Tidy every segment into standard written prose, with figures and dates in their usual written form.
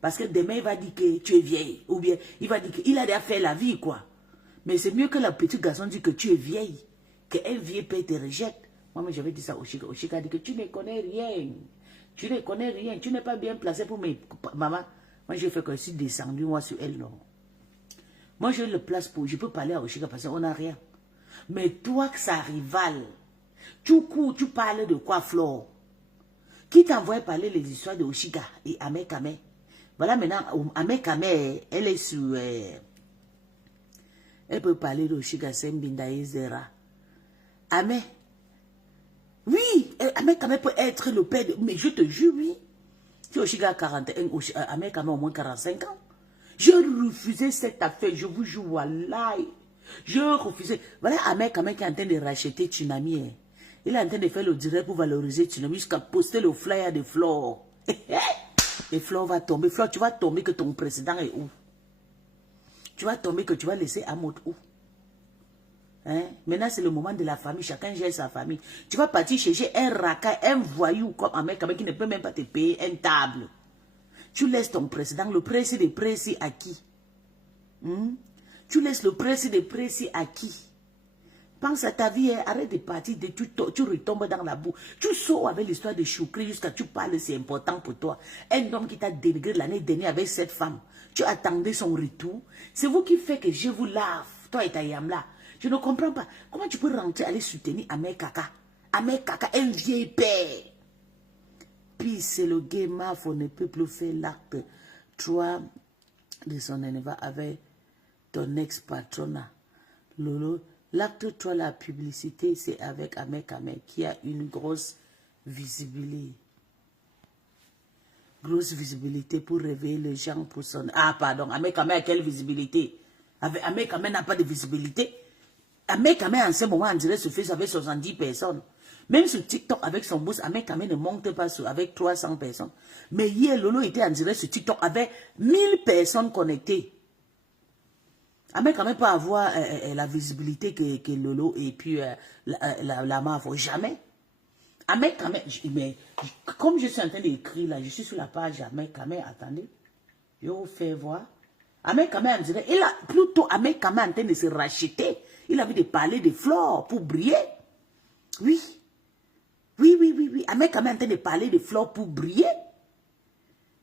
Parce que demain, il va dire que tu es vieille. Ou bien, il va dire qu'il a déjà fait la vie, quoi. Mais c'est mieux que le petit garçon dit que tu es vieille. Qu'un vieux père te rejette. Moi, j'avais dit ça au Chica. Au Chica a dit que tu ne connais rien. Tu ne connais rien. Tu n'es pas bien placé pour mes... Maman, moi, j'ai fait que je suis descendu, moi, sur elle, non. Moi, j'ai le place pour... Je peux parler à Oshika parce qu'on n'a rien. Mais toi, que ça rivale, tu cours, tu parles de quoi, Flore? Qui t'envoie parler les histoires de Oshika et Amé Kame? Voilà, maintenant, Amé Kame, elle est sur... elle peut parler de Oshika Sembinda et Zera. Amé. Oui, Amé Kame peut être le père de... Mais je te jure, oui. Si Oshika a 41, Amé Kame a au moins 45 ans. Je refusais cette affaire, je vous jure, wallahi. Je refusais. Voilà Amé Kame qui est en train de racheter Tsunami. Hein. Il est en train de faire le direct pour valoriser Tsunami jusqu'à poster le flyer de Flore. Et Flore va tomber. Flore, tu vas tomber que ton président est où? Tu vas tomber que tu vas laisser Amot où? Hein? Maintenant, c'est le moment de la famille. Chacun gère sa famille. Tu vas partir chercher un racaille, un voyou comme Amé Kame qui ne peut même pas te payer une table. Tu laisses ton président, le précis des précis à qui? Tu laisses le précis des précis à qui? Pense à ta vie, hein? Arrête de partir, tu retombes dans la boue. Tu sors avec l'histoire de Choukri jusqu'à tu parles, c'est important pour toi. Un homme qui t'a dénigré l'année dernière avec cette femme. Tu attendais son retour. C'est vous qui fait que je vous lave, toi et ta Yamla. Je ne comprends pas. Comment tu peux rentrer, aller soutenir Amé Kaka? Amé Kaka, un vieil père. Puis c'est le game, on ne peut plus faire l'acte 3 de son anniversaire avec ton ex-patronat. Lolo, l'acte 3, la publicité, c'est avec Amé Kame qui a une grosse visibilité. Grosse visibilité pour réveiller les gens pour son... Ah, pardon, Amé Kame a quelle visibilité? Amé Kame n'a pas de visibilité. Amé Kame, en ce moment, on dirait sur Facebook avec 70 personnes. Même sur TikTok, avec son boss, Amé Kame ne monte pas avec 300 personnes. Mais hier, Lolo était en direct sur TikTok avec 1000 personnes connectées. Amé Kame peut avoir la visibilité que Lolo et puis la MAF. Jamais. Amé Kame, mais comme je suis en train d'écrire là, je suis sur la page Amé Kame, attendez. Je vous fais voir. Amé Kame en direct. Il a plutôt Amé Kame en train de se racheter. Il a envie de parler de Flore pour briller. Oui. Oui. Amé Kame en train de parler de Flore pour briller.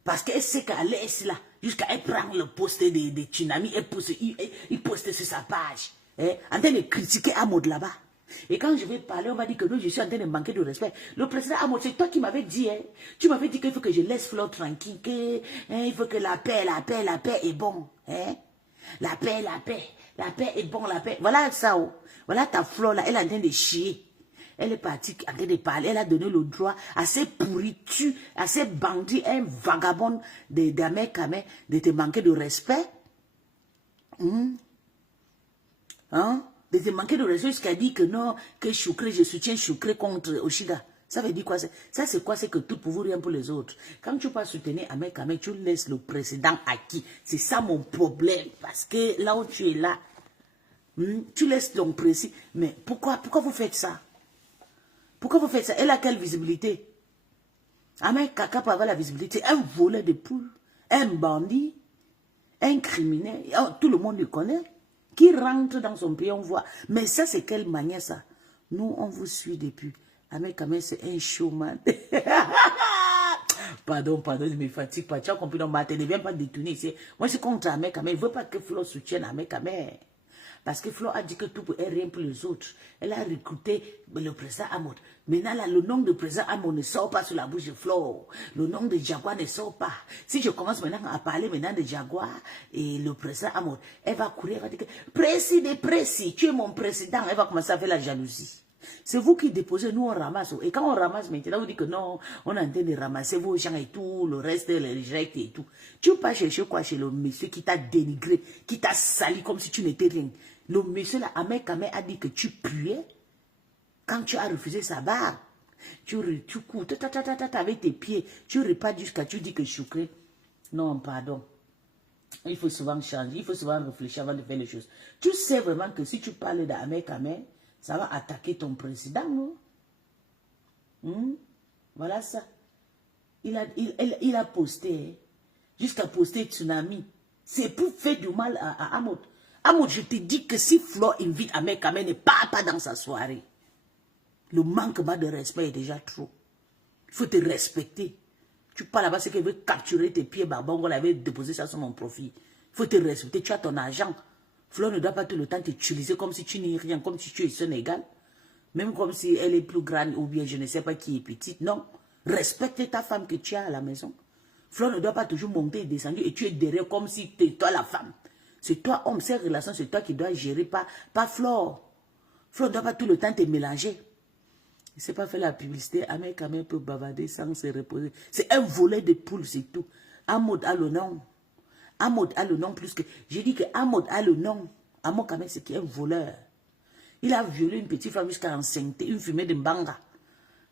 Parce qu'elle sait qu'elle est là. Jusqu'à elle prend le poste de Tsunami. Il poste sur sa page. En train de critiquer Amod là-bas. Et quand je vais parler, on va dire que non, je suis en train de manquer de respect. Le président Amod, c'est toi qui m'avais dit. Hein, tu m'avais dit qu'il faut que je laisse Flore tranquille. Il faut que la paix est bon. Hein, la paix est bon, la paix. Voilà ça. Oh. Voilà ta Flore là. Elle est en train de chier. Elle est partie en train de parler. Elle a donné le droit à ces pourritures, à ces bandits, un vagabond d'Amé Kame de te manquer de respect. Hein? De te manquer de respect jusqu'à dire que non, que Choukri, je soutiens Choukri contre Oshiga. Ça veut dire quoi? Ça, c'est quoi? C'est que tout pour vous, rien pour les autres. Quand tu vas soutenir Amé Kame, tu laisses le président acquis. C'est ça mon problème. Parce que là où tu es là, tu laisses ton précis. Mais pourquoi vous faites ça? Pourquoi vous faites ça? Elle a quelle visibilité? Amé Kaka peut avoir la visibilité. Un voleur de poules, un bandit, un criminel. Oh, tout le monde le connaît. Qui rentre dans son pays, on voit. Mais ça, c'est quelle manière ça? Nous, on vous suit depuis. Amé Kame, c'est un showman. Pardon, je me fatigue pas. Tu as compris, non, ne viens pas détourner ici. Moi, je suis contre Amé Kame. Je ne veux pas que Flo soutienne Amé Kame. Parce que Flo a dit que tout pour elle, rien pour les autres. Elle a recruté le président Amod. Maintenant, là, le nom de président Amod ne sort pas sur la bouche de Flo. Le nom de Jaguar ne sort pas. Si je commence maintenant à parler maintenant de Jaguar et le président Amod, elle va courir, elle va dire que précis, tu es mon président. Elle va commencer à faire la jalousie. C'est vous qui déposez, nous on ramasse. Et quand on ramasse maintenant, vous dites que non, on est en train de ramasser vos gens et tout, le reste, les rejects et tout. Tu vas pas chercher quoi chez le monsieur qui t'a dénigré, qui t'a sali comme si tu n'étais rien. Le monsieur là, Amé Kame a dit que tu puais quand tu as refusé sa barre. Tu cours, avec tes pieds, tu repars jusqu'à tu dis que Choukri. Non, pardon. Il faut souvent changer, il faut souvent réfléchir avant de faire les choses. Tu sais vraiment que si tu parles d'Amé Kame, ça va attaquer ton président, non? Voilà ça. Il a posté. jusqu'à poster tsunami. C'est pour faire du mal à Amod. Amod, je te dis que si Flo invite Ahmed Kamel, ne part pas dans sa soirée. Le manquement de respect est déjà trop. Il faut te respecter. Tu parles là-bas, c'est qu'elle veut capturer tes pieds, barbon, on avait déposé ça sur mon profil. Il faut te respecter, tu as ton argent. Flo ne doit pas tout le temps t'utiliser comme si tu n'es rien, comme si tu es Sénégal. Même comme si elle est plus grande ou bien je ne sais pas qui est petite. Non, respecte ta femme que tu as à la maison. Flo ne doit pas toujours monter et descendre et tu es derrière comme si tu es toi la femme. C'est toi homme, ces relations, c'est toi qui dois gérer, pas Flo. Flo ne doit pas tout le temps te mélanger. Il ne s'est pas fait la publicité. Ahmed Kamel peut bavarder sans se reposer. C'est un volet de poule, c'est tout. Amod a le nom. Amod a le nom plus que... J'ai dit que Amod a le nom. Ahmed Kamel, c'est qui est un voleur. Il a violé une petite femme jusqu'à enceinte, une fumée de mbanga.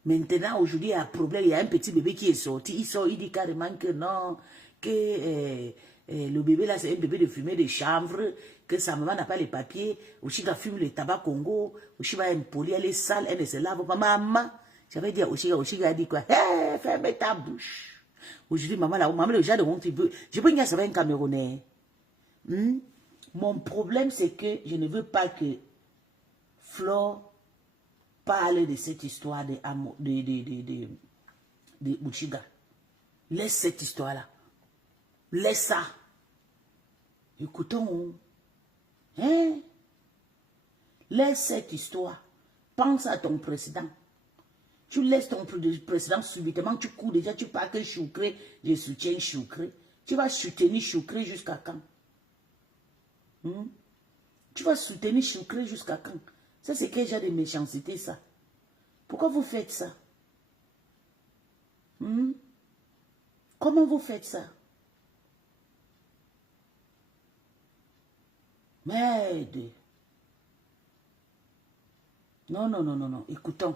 Maintenant, aujourd'hui, il y a un problème. Il y a un petit bébé qui est sorti. Il sort, il dit carrément que non, que le bébé là, c'est un bébé de fumée de chanvre, que sa maman n'a pas les papiers. Oshiga fume le tabac Congo. Oshiga est impoli, elle est sale, elle ne se lave pas. Maman, j'avais dit à Oshiga a dit quoi? Hé, ferme ta bouche. Aujourd'hui, maman, là, maman, le genre de honte, je peux y savoir un Camerounais. Mon problème, c'est que je ne veux pas que Flo parle de cette histoire de Oshiga. Laisse cette histoire-là. Laisse ça. Écoutons. Hein? Laisse cette histoire. Pense à ton président. Tu laisses ton président subitement, tu cours déjà, tu parles que Choukré, je soutiens Choukré. Tu vas soutenir Choukré jusqu'à quand? Tu vas soutenir Choukré jusqu'à quand? Ça, c'est quel genre de méchanceté, ça? Pourquoi vous faites ça? Comment vous faites ça? Merde. Non, non, non, non, non. Écoutons.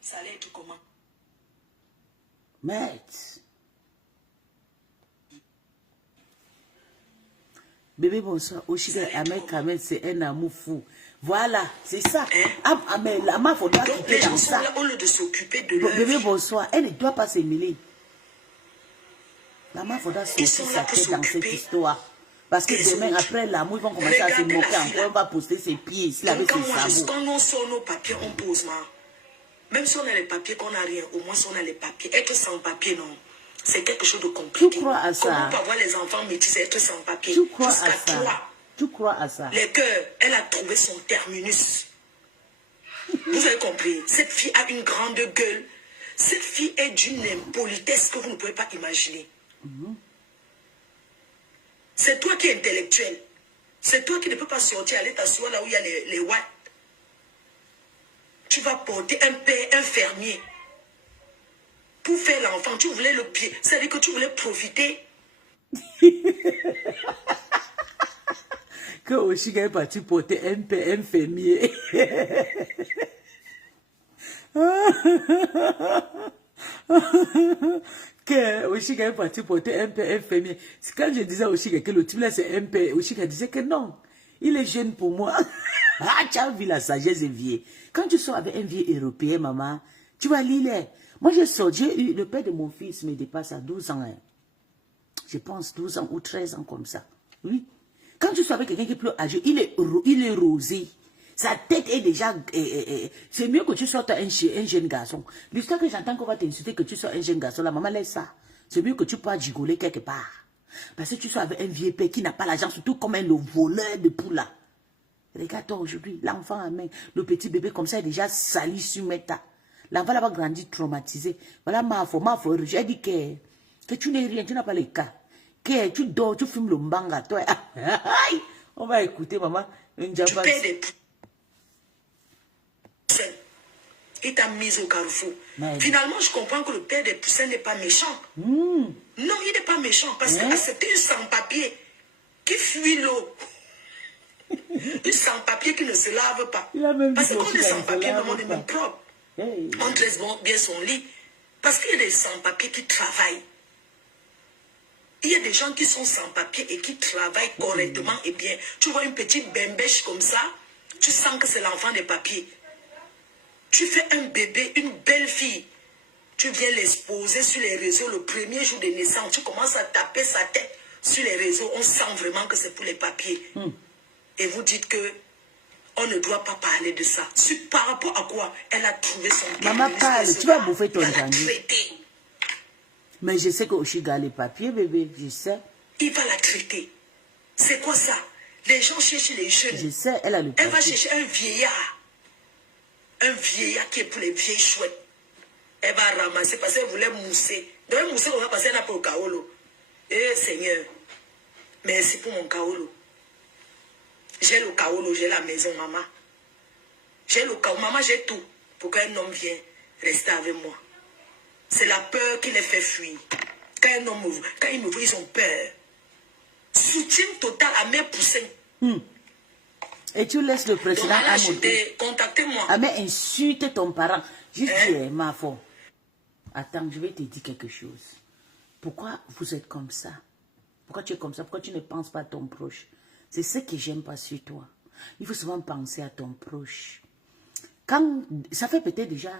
Ça allait être comment? Merde. Bébé, bonsoir. Oshiga, Ahmed Kamel, c'est un amour fou. Voilà, c'est ça. Mais la ma faudra quitter dans ça. Là, au lieu de s'occuper de leur Bébé, vie, bonsoir. Elle ne doit pas se mêler. La ma faudra sortir sa tête dans cette histoire. Parce que demain, après l'amour, ils vont commencer à se moquer encore. On va poster ses pieds ici avec ses sabots. Quand on sort nos papiers, on pose, même si on a les papiers, qu'on n'a rien, au moins si on a les papiers. Être sans papier, non. C'est quelque chose de compliqué. Tu crois à ça? Comment on peut avoir les enfants métis et être sans papier? Tu crois à ça? Toi. Tu crois à ça? Les cœurs, elle a trouvé son terminus. Vous avez compris? Cette fille a une grande gueule. Cette fille est d'une impolitesse que vous ne pouvez pas imaginer. C'est toi qui es intellectuel. C'est toi qui ne peux pas sortir, aller t'asseoir là où il y a les watts. Tu vas porter un père, un fermier. Pour faire l'enfant, tu voulais le pied. C'est-à-dire que tu voulais profiter. Que Oshiga est parti porter un père, un fermier. Que Oshiga est parti porter un père, un fermier. Quand je disais à Oshiga que le type là c'est un père, Oshiga disait que non. Il est jeune pour moi. Ah, tu as vu la sagesse des vieux. Quand tu sors avec un vieux européen, maman, tu vas lire. Moi, j'ai eu, le père de mon fils me dépasse à 12 ans. Hein. Je pense 12 ans ou 13 ans comme ça. Oui. Quand tu sors avec quelqu'un qui est plus âgé, il est rosé. Sa tête est déjà... c'est mieux que tu sortes un jeune garçon. L'histoire que j'entends qu'on va t'insulter que tu sois un jeune garçon, la maman laisse ça. C'est mieux que tu puisses gigoler quelque part. Parce que tu sois avec un vieux père qui n'a pas l'argent, surtout comme le voleur de poula. Regarde-toi aujourd'hui, l'enfant à main, le petit bébé comme ça est déjà sali sur Meta. L'enfant là va grandir traumatisé. Voilà ma foi, j'ai dit que tu n'es rien, tu n'as pas les cas. Que tu dors, tu fumes le mbanga, toi. On va écouter, maman. Tu paies des poussins. Il t'a mis au carrefour. Mais... Finalement, je comprends que le père des poussins n'est pas méchant. Non, il n'est pas méchant parce que c'était une sans-papier qui fuit l'eau. Une sans-papier qui ne se lave pas. Parce que quand on est sans-papier, on est même propre. Hey. On dresse bien son lit. Parce qu'il y a des sans-papiers qui travaillent. Il y a des gens qui sont sans-papiers et qui travaillent correctement et bien. Tu vois une petite bembèche comme ça, tu sens que c'est l'enfant des papiers. Tu fais un bébé, une belle fille. Tu viens l'exposer sur les réseaux le premier jour de naissance. Tu commences à taper sa tête sur les réseaux. On sent vraiment que c'est pour les papiers. Et vous dites que on ne doit pas parler de ça. Par rapport à quoi? Elle a trouvé son Maman parle, tu vas bouffer ton janvier. Mais je sais que Oshiga a les papiers, bébé, je sais. Il va la traiter. C'est quoi ça? Les gens cherchent les jeunes. Je sais, elle a le papier. Elle va chercher un vieillard. Un vieillard qui est pour les vieilles chouettes. Elle va ramasser parce qu'elle voulait mousser. Donc elle mousser, on va passer là pour le kaolo. Eh Seigneur, merci pour mon kaolo. J'ai le kaolo, j'ai la maison, maman. J'ai le kaolo, maman, j'ai tout. Pour qu'un homme vienne rester avec moi. C'est la peur qui les fait fuir. Quand un homme me voit, quand ils me voient, ils ont peur. Soutien total à mes poussins. Et tu laisses le président contactez-moi. Amé insulte ton parent. Juste dire, ma foi. Attends, je vais te dire quelque chose. Pourquoi vous êtes comme ça? Pourquoi tu es comme ça? Pourquoi tu ne penses pas à ton proche? C'est ce que j'aime pas sur toi. Il faut souvent penser à ton proche. Quand ça fait peut-être déjà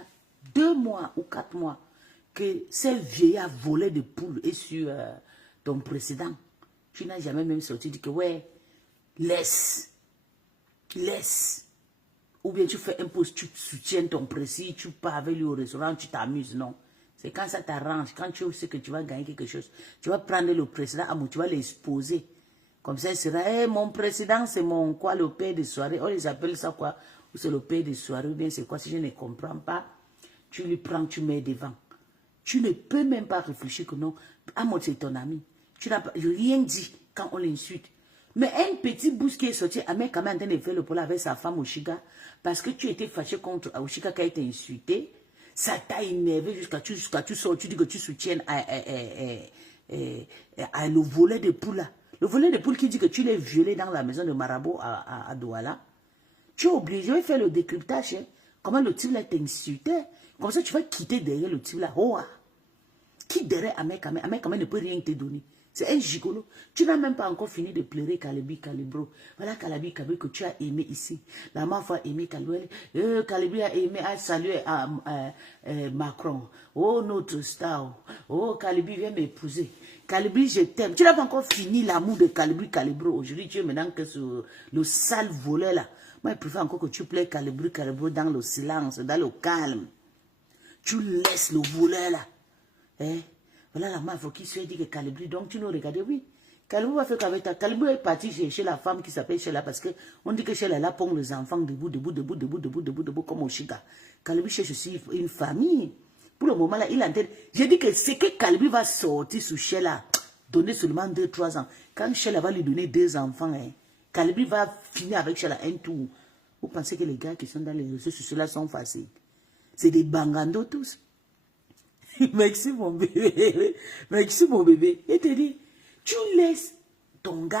2 mois ou 4 mois que ces vieillards volaient de poules et sur ton précédent, tu n'as jamais même sorti dit que ouais, laisse. Ou bien tu fais un post, tu soutiens ton précis, tu pars avec lui au restaurant, tu t'amuses, non. C'est quand ça t'arrange, quand tu sais que tu vas gagner quelque chose, tu vas prendre le précédent, tu vas l'exposer. Comme ça, il sera, hey, mon président, c'est mon quoi, le père de soirée. On les appelle ça quoi? Ou c'est le père de soirée, ou bien c'est quoi? Si je ne comprends pas, tu lui prends, tu mets devant. Tu ne peux même pas réfléchir que non, Amot, c'est ton ami. Tu n'as rien dit quand on l'insulte. Mais un petit boost qui est sorti, Amé quand même en train de faire le pôle avec sa femme Oshiga, parce que tu étais fâché contre Oshiga qui a été insulté, ça t'a énervé jusqu'à tu sors, tu dis que tu soutiens le volet de poule là. Le volet de poule qui dit que tu l'as violé dans la maison de Marabout à Douala. Tu es obligé de faire le décryptage. Hein. Comment le type là t'insulté. Comme ça, tu vas quitter derrière le type là. Oh, qui derrière Amé Kamé ne peut rien te donner. C'est un gigolo. Tu n'as même pas encore fini de pleurer Kalibi Kalibro. Voilà Kalibi Kalibro que tu as aimé ici. La maman a aimé Kalibro. Kalibi a aimé, a salué Macron. Oh, notre star. Oh, Kalibi vient m'épouser. Kalibi, je t'aime. Tu n'as pas encore fini l'amour de Kalibi Kalibro. Aujourd'hui, tu es maintenant que sur le sale volet là. Moi, je préfère encore que tu plais Kalibi Kalibro dans le silence, dans le calme. Tu laisses le volet là. Hein? Voilà la main, il faut qu'il se dit que Calibri, donc tu nous regardes, oui. Calibri va faire qu'avec ta. Calibri est parti chez la femme qui s'appelle Sheila parce qu'on dit que Sheila là pond les enfants debout, comme Oshiga. Calibri cherche aussi une famille. Pour le moment là, il entend. J'ai dit que c'est que Calibri va sortir sous Sheila, donner seulement 2-3 ans. Quand Sheila va lui donner 2 enfants, hein, Calibri va finir avec Sheila un tour. Vous pensez que les gars qui sont dans les réseaux sociaux là sont faciles? C'est des bangandos tous. Merci mon bébé. Merci mon bébé. Et te dit, tu laisses ton gars,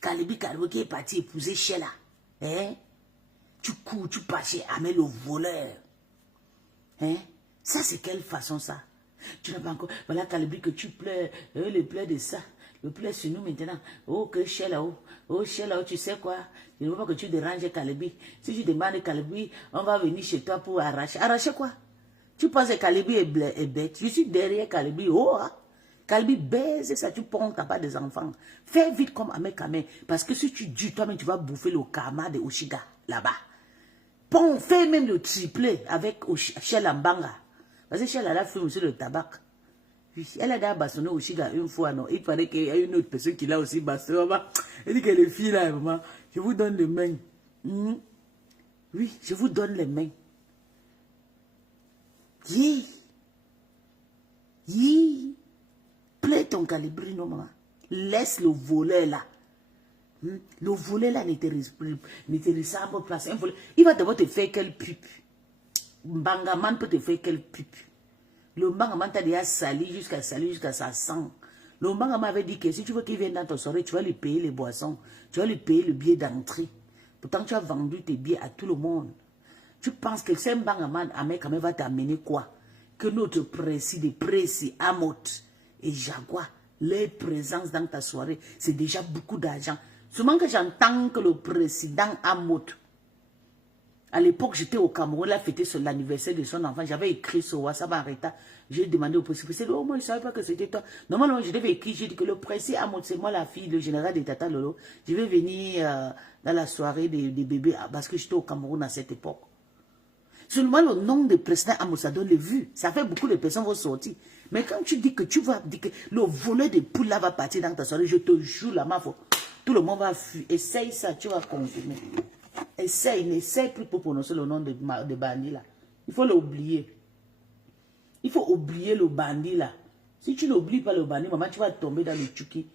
Kalibi qui est parti épouser Sheila. Hein? Tu cours, tu passes chez Amel le voleur. Hein? Ça, c'est quelle façon ça? Tu n'as pas encore. Voilà Kalibi que tu pleures. Le pleur de ça. Le pleur sur nous maintenant. Oh, que Sheila, oh Sheila, tu sais quoi? Je ne veux pas que tu déranges Kalibi. Si tu demandes Kalibi, on va venir chez toi pour arracher. Arracher quoi? Tu penses que Kalibi est bête. Je suis derrière Kalibi. Oh, hein? Kalibi baise ça, tu ponds, t'as pas des enfants. Fais vite comme Amé Kamé. Parce que si tu dis toi-même, tu vas bouffer le karma de Oshiga là-bas. Pon, fais même le triplé avec Sheila Mbanga. Parce que Sheila a fait aussi le tabac. Elle a déjà bastonné Oshiga une fois, non? Il paraît qu'il y a une autre personne qui l'a aussi bastonné. Elle dit que les filles là, maman, je vous donne les mains. Oui, je vous donne les mains. Plais ton Calibri, non, maman. Laisse le volet là. Le volet là ne te ressemble pas. Il va d'abord te faire quelle pipe. Bangaman peut te faire quelle pipe. Le Bangaman t'a déjà sali jusqu'à sa sang. Le Bangaman avait dit que si tu veux qu'il vienne dans ton soirée, tu vas lui payer les boissons. Tu vas lui payer le billet d'entrée. Pourtant, tu as vendu tes billets à tout le monde. Tu penses que c'est un Bangaman Amé va t'amener quoi? Que notre précis, Amot et Jaguar, leur présence dans ta soirée, c'est déjà beaucoup d'argent. Seulement que j'entends que le président Amot À l'époque, j'étais au Cameroun, là, fêté l'anniversaire de son enfant. J'avais écrit sur WhatsApp en retard. J'ai demandé au président, oh, moi, je ne savais pas que c'était toi. Normalement, je devais écrire, j'ai dit que le président Amoud, c'est moi la fille, le général de Tata Lolo. Je vais venir dans la soirée des bébés, parce que j'étais au Cameroun à cette époque. Seulement, le nom de président Amoud, ça donne les vues. Ça fait beaucoup de personnes vont sortir. Mais quand tu dis que tu vas, dire que le volet de poule là va partir dans ta soirée, je te jure, la mafia, tout le monde va fuir. Essaye ça, tu vas confirmer. Essaye, n'essaye plus pour prononcer le nom de bandit là. Il faut l'oublier. Il faut oublier le bandit là. Si tu n'oublies pas le bandit, maman, tu vas tomber dans le tchuki.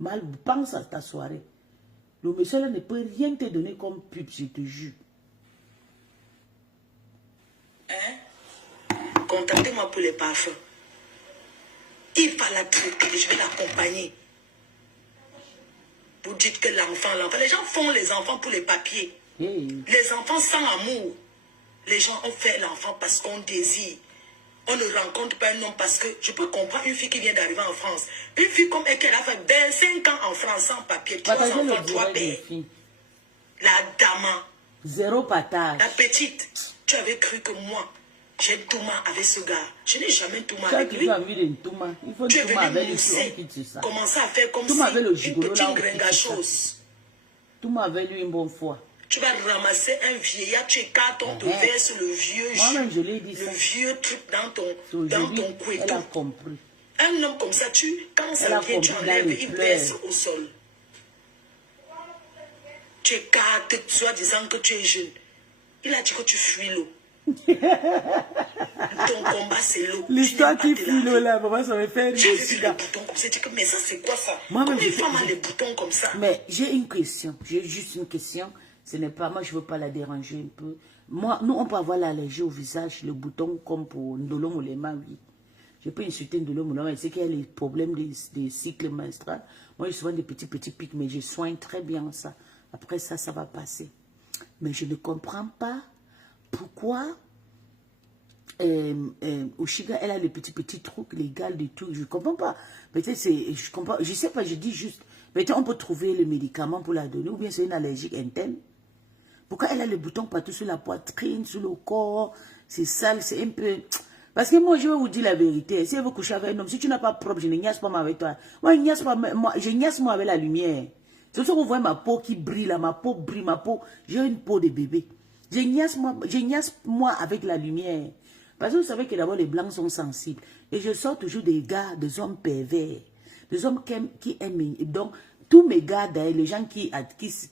Mal, pense à ta soirée. Le monsieur là ne peut rien te donner comme pub, je te jure. Hein? Contactez-moi pour les parfums. Il va la traiter, je vais l'accompagner. Vous dites que l'enfant, les gens font les enfants pour les papiers. Les enfants sans amour. Les gens ont fait l'enfant parce qu'on désire. On ne rencontre pas un homme parce que je peux comprendre une fille qui vient d'arriver en France. Une fille comme elle qui a fait 25 ans en France sans papier, 3 enfants, 3 pères. La dame. Zéro patate. La petite. Tu avais cru que moi, j'ai Touma avec ce gars. Je n'ai jamais Touma avec lui. Il faut tu es Touma venu avec mousser, ça. commencer à faire comme Touma si avec le une gigolo petite là. gringachose. Touma avec lui une bonne fois. Tu vas ramasser un vieillard, tu écartes, on te verse le vieux moi-même, je l'ai dit le ça. vieux truc dans ton couette. Elle a compris. Un homme comme ça, quand ça vient, tu enlèves, il verse au sol. Tu écartes, soit disant que tu es jeune. Il a dit que tu fuis l'eau. Ton combat, c'est l'eau. L'histoire qui fuit l'eau là, maman, ça me fait J'ai rire vu aussi. les boutons comme ça. Tu dis, mais ça, c'est quoi ça? Moi-même, Comment une femme a les boutons comme ça? Mais j'ai une question. J'ai juste une question. Ce n'est pas, moi je ne veux pas la déranger un peu. Moi, nous, on peut avoir l'allergie au visage, le bouton comme pour Ndolo Moulema, oui. Je peux insulter Ndolo Moulema, il sait qu'il y a les problèmes des cycles menstruels. Moi, j'ai souvent des petits pics, mais je soigne très bien ça. Après ça, ça va passer. Mais je ne comprends pas pourquoi Oshiga, elle a les petits trucs légaux de tout. Je ne comprends pas. Peut-être c'est, je comprends, je sais pas, je dis juste, peut-être on peut trouver le médicament pour la donner, ou bien c'est une allergie interne. Pourquoi elle a les boutons partout sur la poitrine, sur le corps? C'est sale, c'est un peu... Parce que moi, je vais vous dire la vérité. Si elle veut coucher avec un homme, si tu n'as pas propre, je ne niasse pas avec toi. Moi, je niasse moi avec la lumière. C'est pour ça que vous voyez ma peau qui brille là, ma peau brille, ma peau. J'ai une peau de bébé. Je niasse moi avec la lumière. Parce que vous savez que d'abord, les blancs sont sensibles. Et je sors toujours des gars, des hommes pervers. Des hommes qui aiment. Donc, tous mes gars, les gens qui naissent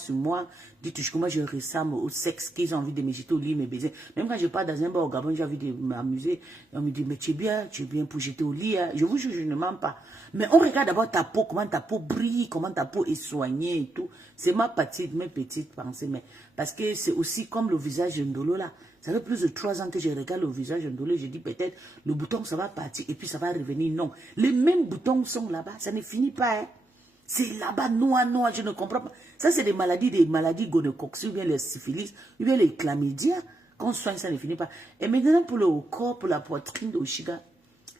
sur moi, disent que moi je ressemble au sexe, qu'ils ont envie de me jeter au lit, me baiser. Même quand je pars dans un bar au Gabon, j'ai envie de m'amuser. On me dit, mais tu es bien pour jeter au lit. Hein. Je vous jure, je ne mens pas. Mais on regarde d'abord ta peau, comment ta peau brille, comment ta peau est soignée et tout. C'est mes petites pensées. Mais parce que c'est aussi comme le visage de Ndolo là. Ça fait plus de 3 ans que je regarde le visage de Ndolo. Je dis peut-être le bouton ça va partir et puis ça va revenir. Non. Les mêmes boutons sont là-bas. Ça ne finit pas. Hein. C'est là-bas noir, je ne comprends pas. Ça c'est des maladies gonocoques, ou bien les syphilis, ou bien les chlamydia. Quand on soigne, ça ne finit pas. Et maintenant pour le corps, pour la poitrine de Oshiga,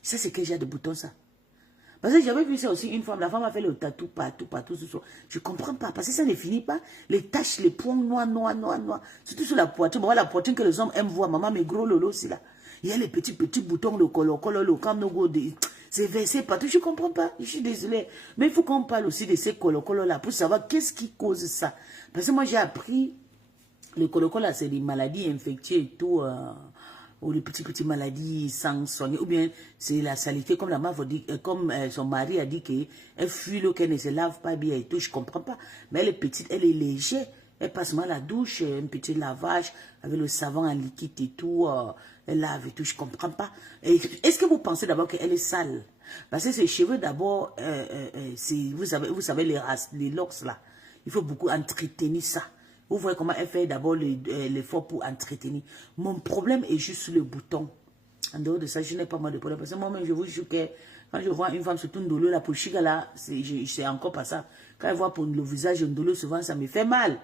ça c'est quel genre de bouton ça? Parce que j'avais vu ça aussi une femme, la femme a fait le tatou partout, je ne comprends pas, parce que ça ne finit pas. Les taches, les points noirs, surtout sur la poitrine. Bon, la poitrine que les hommes aiment voir, maman, mes gros lolos aussi là. Il y a les petits boutons, le colo, le camnogo, c'est versé partout, je ne comprends pas, je suis désolée. Mais il faut qu'on parle aussi de ces colo là pour savoir qu'est-ce qui cause ça. Parce que moi j'ai appris, le colo là c'est des maladies infectieuses et tout, ou les petites maladies sans soigner, ou bien c'est la saleté, comme la mère dit, comme son mari a dit qu'elle fuit l'eau, qu'elle ne se lave pas bien et tout, je ne comprends pas. Mais elle est petite, elle est légère, elle passe mal à la douche, un petit lavage avec le savon en liquide et tout, elle lave et tout, je ne comprends pas. Est-ce que vous pensez d'abord qu'elle est sale? Parce que ses cheveux d'abord, vous savez les locks là, il faut beaucoup entretenir ça. Vous voyez comment elle fait d'abord l'effort pour entretenir. Mon problème est juste le bouton. En dehors de ça, je n'ai pas mal de problème. Parce que moi-même, je vous jure que quand je vois une femme sur Ndolo, la pour Chiga là, c'est encore pas ça. Quand elle voit pour le visage de Ndolo, souvent ça me fait mal.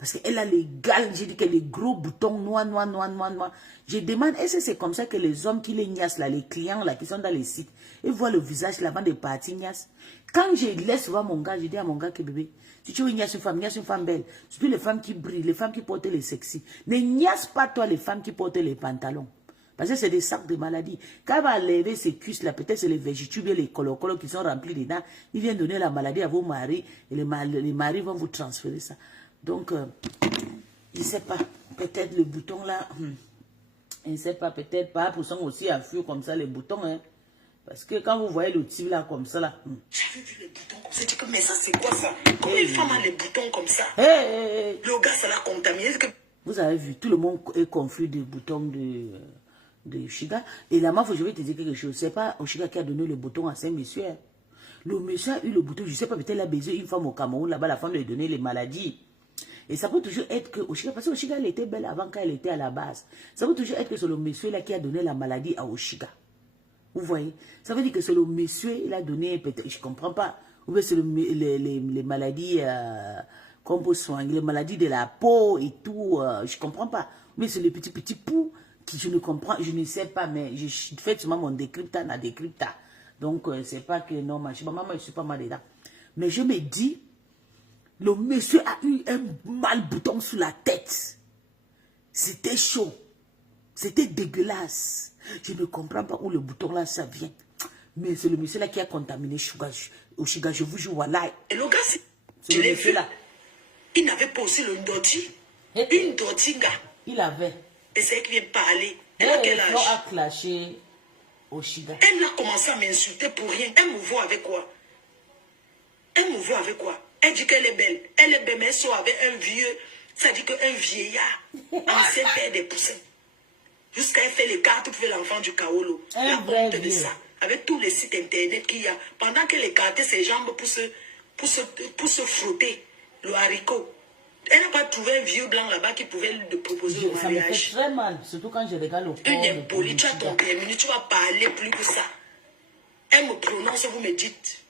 Parce qu'elle a les gales, j'ai dit que les gros boutons noirs, noirs, noirs, noirs, noirs. Je demande, est-ce que c'est comme ça que les hommes qui les niassent, là, les clients là, qui sont dans les sites, ils voient le visage là avant de partir niasse. Quand je laisse voir mon gars, je dis à mon gars que bébé, si tu veux niasse une femme belle, surtout les femmes qui brillent, les femmes qui portent les sexy, ne niasse pas toi les femmes qui portent les pantalons. Parce que c'est des sacs de maladies. Quand elle va lever ses cuisses là, peut-être c'est les végétubes et les colo-colo qui sont remplis dedans, ils viennent donner la maladie à vos maris et les maris vont vous transférer ça. Donc, je ne sais pas, peut-être le bouton là, je ne sais pas, peut-être pas pour ça aussi à fuir comme ça les boutons. Hein. Parce que quand vous voyez le type là comme ça là. J'avais vu les boutons comme ça, je dis que mais ça c'est quoi ça? Comment une femme a les boutons comme ça? Le gars ça l'a contaminé. Que... Vous avez vu, tout le monde est confus des boutons de Oshiga. Et là, moi, je vais te dire quelque chose. Ce n'est pas Oshiga qui a donné le bouton à ce monsieur. Le monsieur a eu le bouton, je ne sais pas, peut-être il a baisé une femme au Cameroun, là-bas, la femme lui a donné les maladies. Et ça peut toujours être que Oshiga, parce que Oshiga, elle était belle avant qu'elle était à la base. Ça peut toujours être que c'est le monsieur là qui a donné la maladie à Oshiga. Vous voyez? Ça veut dire que c'est le monsieur, il a donné, peut-être, je ne comprends pas. Ou bien c'est les maladies qu'on peut soigner, les maladies de la peau et tout, je ne comprends pas. Mais c'est les petits poux qui je ne comprends, je ne sais pas, mais je fais seulement mon décrypta, na décrypta. Donc, c'est pas que non, maman, je ne suis pas mal dedans. Mais je me dis, le monsieur a eu un mal bouton sur la tête. C'était chaud. C'était dégueulasse. Je ne comprends pas où le bouton là, ça vient. Mais c'est le monsieur là qui a contaminé Oshiga, je vous jure, voilà. Et le gars, c'est le monsieur là. Il n'avait pas aussi le ndoti. Une ndoti, gars. Il avait. Et c'est elle qui vient parler. Elle a quel âge? A clashé Oshiga. Elle a commencé à m'insulter pour rien. Elle me voit avec quoi? Elle me voit avec quoi? Elle dit qu'elle est belle. Elle est belle, mais elle sort avec un vieux. Ça dit qu'un vieillard, ancien père des poussins. Jusqu'à elle fait les cartes pour faire l'enfant du Kaolo. La honte de ça. Avec tous les sites internet qu'il y a. Pendant qu'elle écartait ses jambes pour se frotter le haricot. Elle n'a pas trouvé un vieux blanc là-bas qui pouvait lui proposer le mariage. Ça me fait très mal, surtout quand je regarde le corps. Une impolie, tu as ton permis, tu vas parler plus que ça. Elle me prononce, vous me dites.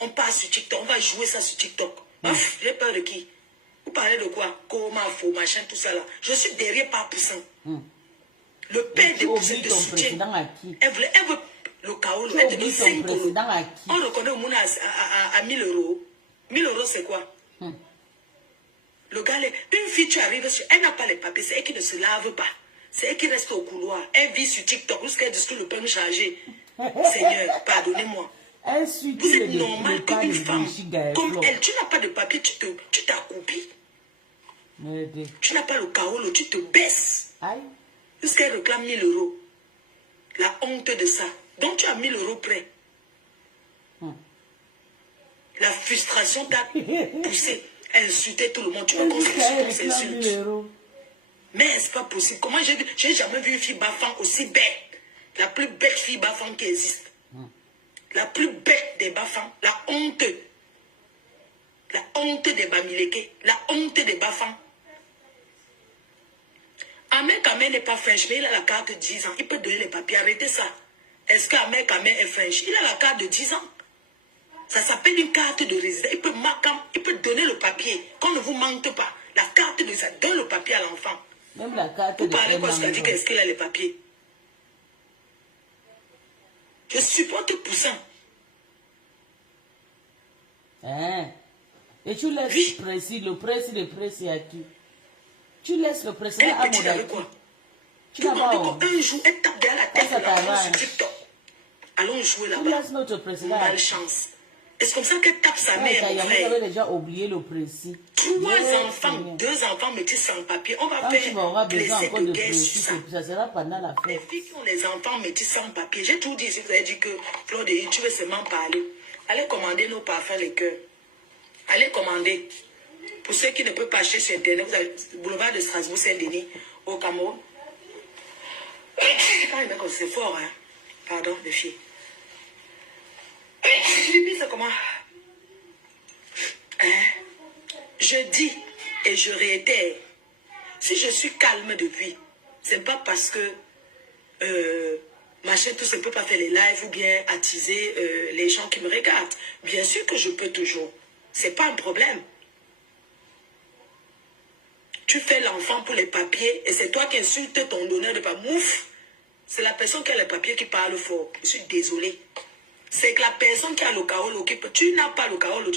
On passe sur TikTok, on va jouer ça sur TikTok. J'ai peur de qui? Vous parlez de quoi? Comment, faux, machin, tout ça là. Je suis derrière par Poussin. Le père de Poussin de soutien. Elle veut le chaos, elle te donne 5 euros. On reconnaît au monde à 1000 euros. 1000 euros, c'est quoi? Le gars, une fille, tu arrives, elle n'a pas les papiers, c'est elle qui ne se lave pas. C'est elle qui reste au couloir. Elle vit sur TikTok jusqu'à elle dit que le peut me charger. Seigneur, pardonnez-moi. Vous êtes normal qu'une femme comme elle, tu n'as pas de papier, tu t'accoupis. Tu n'as pas le chaos, tu te baisses. Jusqu'à elle réclame 1000 euros. La honte de ça. Donc tu as 1000 euros prêts. La frustration t'a poussé à insulter tout le monde. Tu vois qu'on s'insulte. Mais c'est pas possible. Comment j'ai jamais vu une fille bafang aussi bête. La plus bête fille bafang qui existe. La plus bête des bafans. La honte. La honte des bamileke. La honte des bafans. Ahmed Kamé n'est pas French, mais il a la carte de 10 ans. Il peut donner les papiers. Arrêtez ça. Est-ce qu'Ahmed Kamé est French? Il a la carte de 10 ans. Ça s'appelle une carte de résident. Il peut donner le papier. Qu'on ne vous mente pas. La carte de résident. Donne le papier à l'enfant. Même la carte vous parlez quoi? C'est-à-dire qu'est-ce qu'il a les papiers? Je supporte Poussin. Et tu laisses le précis à qui? Tu laisses le président à mon avec quoi? Tu m'as dit qu'un jour, elle tape derrière la tête de l'enfant sur TikTok. Allons jouer là-bas. Tu laisses notre président. Malchance. Est-ce comme ça qu'elle tape sa mère, mon frère? Vous avez déjà oublié le précis. 3 enfants, 2 enfants métis sans papier. On va faire blesser de guerre sur ça. Ça sera pendant la fête. Les filles qui ont les enfants métis sans papier. J'ai tout dit. Si vous avez dit que Fleur de Hi, tu veux seulement parler. Allez commander nos parfums, les cœurs. Allez commander. Pour ceux qui ne peuvent pas acheter sur Internet, vous avez le boulevard de Strasbourg, Saint-Denis, au Cameroun. C'est fort, hein. Pardon, les filles. C'est comment? Je dis et je réitère, si je suis calme depuis, c'est pas parce que machin tout ça ne peut pas faire les lives ou bien attiser les gens qui me regardent. Bien sûr que je peux toujours. C'est pas un problème. Tu fais l'enfant pour les papiers et c'est toi qui insultes ton donneur de papiers. Mouf, c'est la personne qui a les papiers qui parle fort. Je suis désolée. C'est que la personne qui a le carolo qui peut... Tu n'as pas le carolo.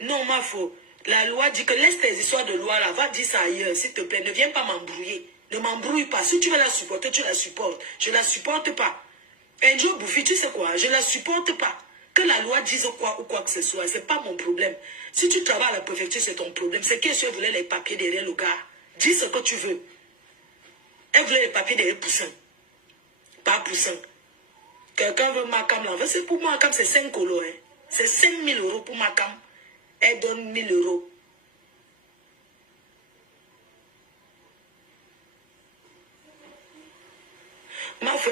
Non, ma faux. La loi dit que laisse tes histoires de loi là. Va dire ça ailleurs, s'il te plaît. Ne viens pas m'embrouiller. Ne m'embrouille pas. Si tu veux la supporter, tu la supportes. Je la supporte pas. Enjo Bouffi, tu sais quoi? Je la supporte pas. Que la loi dise quoi ou quoi que ce soit, c'est pas mon problème. Si tu travailles à la préfecture, c'est ton problème. C'est qu'elle se voulait les papiers derrière le gars. Dis ce que tu veux. Elle voulait les papiers derrière Poussin. Pas Poussin. Quelqu'un veut ma cam là. C'est pour moi, cam, c'est 5 euros. Hein. C'est 5 000 euros pour ma cam. Elle donne 1 000 euros.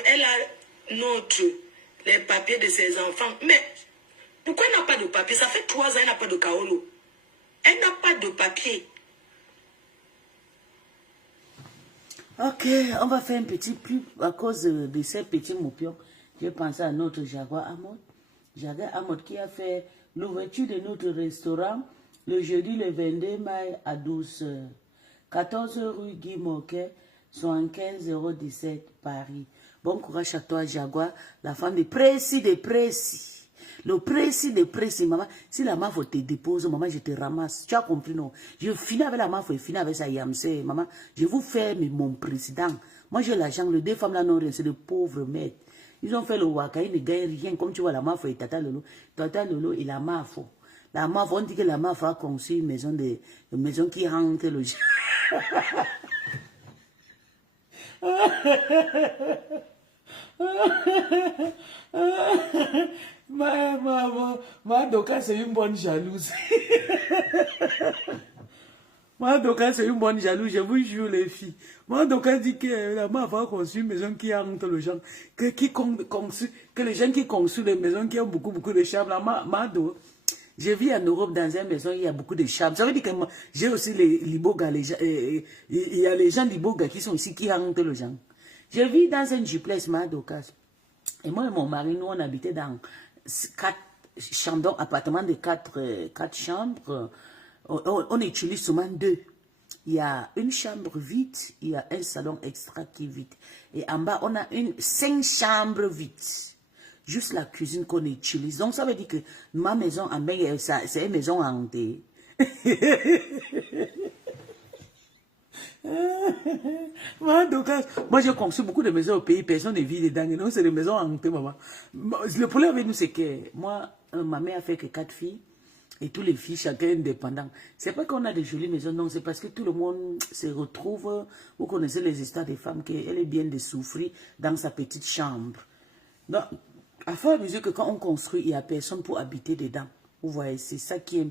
Elle a les papiers de ses enfants. Mais pourquoi elle n'a pas de papier? Ça fait 3 ans qu'elle n'a pas de Kaolo. Elle n'a pas de papier. Ok, on va faire un petit plus à cause de ces petits moupions. J'ai pensé à notre Jaguar Amod. Jaguar Amod qui a fait l'ouverture de notre restaurant le jeudi le 22 mai à 12h. 14 rue Guy Moquet, 75 017 Paris. Bon courage à toi, Jaguar, la femme de Précis de Précis. Le Précis de Précis, maman. Si la MAF te dépose, maman, je te ramasse. Tu as compris, non? Je finis avec la MAF et finis avec sa Yamse, maman. Je vous fais mon président. Moi, j'ai l'argent. Les 2 femmes là, non, c'est de pauvres maîtres. Ils ont fait le waka, ils ne gagnent rien. Comme tu vois, la MAF et Tata Lolo. Tata Lolo et la MAF. La MAF, on dit que la MAF a conçu une maison qui hante le gens. Ma Doka, c'est une bonne jalouse. Ma Doka, c'est une bonne jalouse, je vous jure, les filles. Ma Doka dit que la MAF a conçu une maison qui hante le gens. Que les gens qui construisent les maisons qui ont beaucoup de chambres. Je vis en Europe dans une maison, il y a beaucoup de chambres. Ça veut dire que j'ai aussi les Liboga, il y a les gens Liboga qui sont ici qui hantent les gens. Je vis dans un duplex, Madokas. Et moi et mon mari, nous, on habitait dans 4 chambres, appartements de 4 chambres. On utilise seulement 2. Il y a une chambre vide, il y a un salon extra qui est vide. Et en bas, on a 5 chambres vides. Juste la cuisine qu'on utilise. Donc, ça veut dire que ma maison, c'est une maison hantée. Moi, j'ai construit beaucoup de maisons au pays. Personne ne vit dedans. Non, c'est des maisons hantées, maman. Le problème avec nous, c'est que moi, ma mère a fait que 4 filles. Et tous les filles, chacun indépendant. C'est pas qu'on a de jolies maisons, non. C'est parce que tout le monde se retrouve. Vous connaissez les histoires des femmes, qu'elle est bien de souffrir dans sa petite chambre. Donc, à faire mesure que quand on construit, il n'y a personne pour habiter dedans. Vous voyez, c'est ça qui est un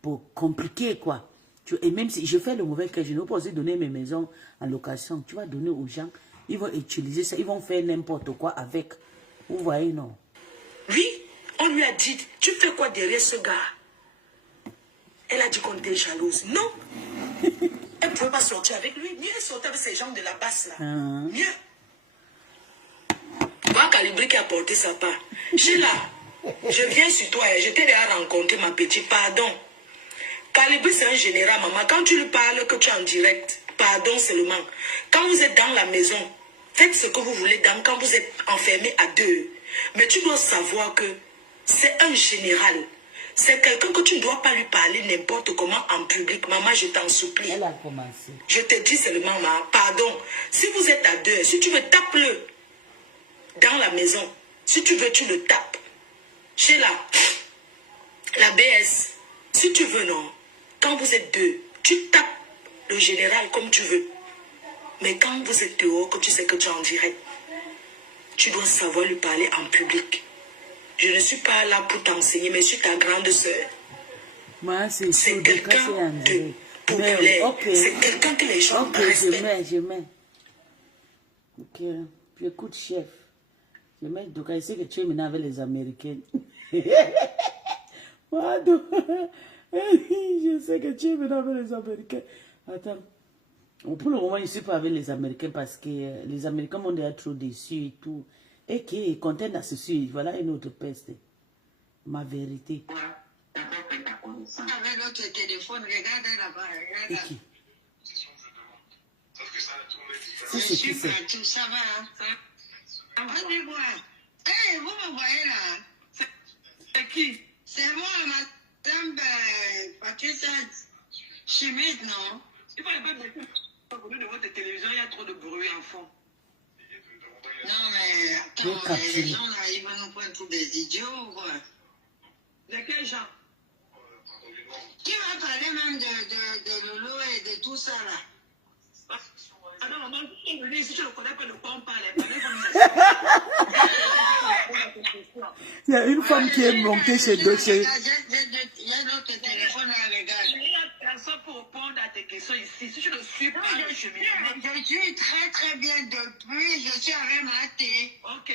peu compliqué, quoi. Et même si je fais le mauvais cas, je ne vais pas aussi donner mes maisons en location. Tu vas donner aux gens, ils vont utiliser ça, ils vont faire n'importe quoi avec. Vous voyez, non? Oui, on lui a dit, tu fais quoi derrière ce gars? Elle a dit qu'on était jalouse. Non. Elle ne pouvait pas sortir avec lui. Mieux sortir avec ces gens de la basse, là. Mieux. Moi, Calibri qui a porté sa part. Sheila, je viens sur toi et je t'ai déjà rencontré, ma petite. Pardon. Calibri, c'est un général, maman. Quand tu lui parles, que tu es en direct, pardon seulement. Quand vous êtes dans la maison, faites ce que vous voulez quand vous êtes enfermé à 2. Mais tu dois savoir que c'est un général. C'est quelqu'un que tu ne dois pas lui parler n'importe comment en public. Maman, je t'en supplie. Elle a commencé. Je te dis seulement, maman, pardon. Si vous êtes à 2, si tu veux, tape-le dans la maison. Si tu veux, tu le tapes. Sheila, la BS, si tu veux, non. Quand vous êtes 2, tu tapes le général comme tu veux. Mais quand vous êtes dehors, que tu sais que tu es en direct, tu dois savoir lui parler en public. Je ne suis pas là pour t'enseigner, mais je suis ta grande soeur. C'est quelqu'un de populaire. Okay. C'est quelqu'un que les gens respectent. Je mets. Ok, j'écoute, chef. Je mets, donc, je sais que tu es maintenant avec les Américains. Je sais que tu es maintenant avec les Américains. Attends. Pour le moment, je ne suis pas avec les Américains parce que les Américains m'ont déjà trop déçu et tout. Et qui est content à ceci. Voilà une autre peste. Ma vérité. Avec notre téléphone, regardez là-bas. Regarde. Si c'est qui c'est. Tout ça va. Vas-y, voir. Hey, vous me voyez là? C'est qui? C'est moi, madame Patricia Schmidt, non? Il fallait pas mettre au lieu de votre télévision, il y a trop de bruit en fond. Non, mais attends, les gens là, ils vont nous prendre pour des idiots ou quoi? De quels gens? Qui va parler même de Lolo et de tout ça là? Ah non, non, si je ne connais pas de quoi on parle, il y a une femme qui est montée chez Doché. Il y a d'autres téléphones à regarder. Il y a personne pour répondre à tes questions ici. Si je ne suis pas le cheminement. Je suis très très bien depuis. Je suis avec ma thé. Ok.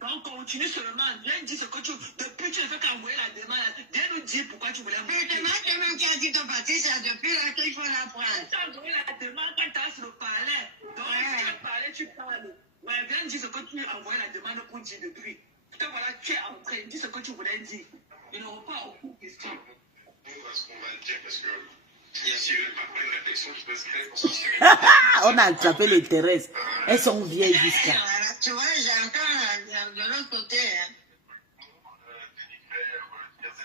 Donc continue seulement. Viens dire ce que tu... Depuis tu ne fais qu'envoyer la demande. Viens nous dire pourquoi tu voulais envoyer. Mais demande même qui a dit ton parti, c'est depuis là qu'il faut la prendre. Tu as envoyé la demande quand tu as sur le palais. Donc si tu as parlé, tu parles. Ouais, viens dire ce que tu as envoyé la demande pour dire depuis. Que voilà, tu es entré, dis ce que tu voulais dire. Ils n'auront pas aucune question. Ce qu'on va dire, parce que s'il n'y avait pas une réflexion qui peut se créer pour ça. On a attrapé les terrestres. Elles sont vieilles jusqu'à. Tu vois, j'entends de l'autre côté.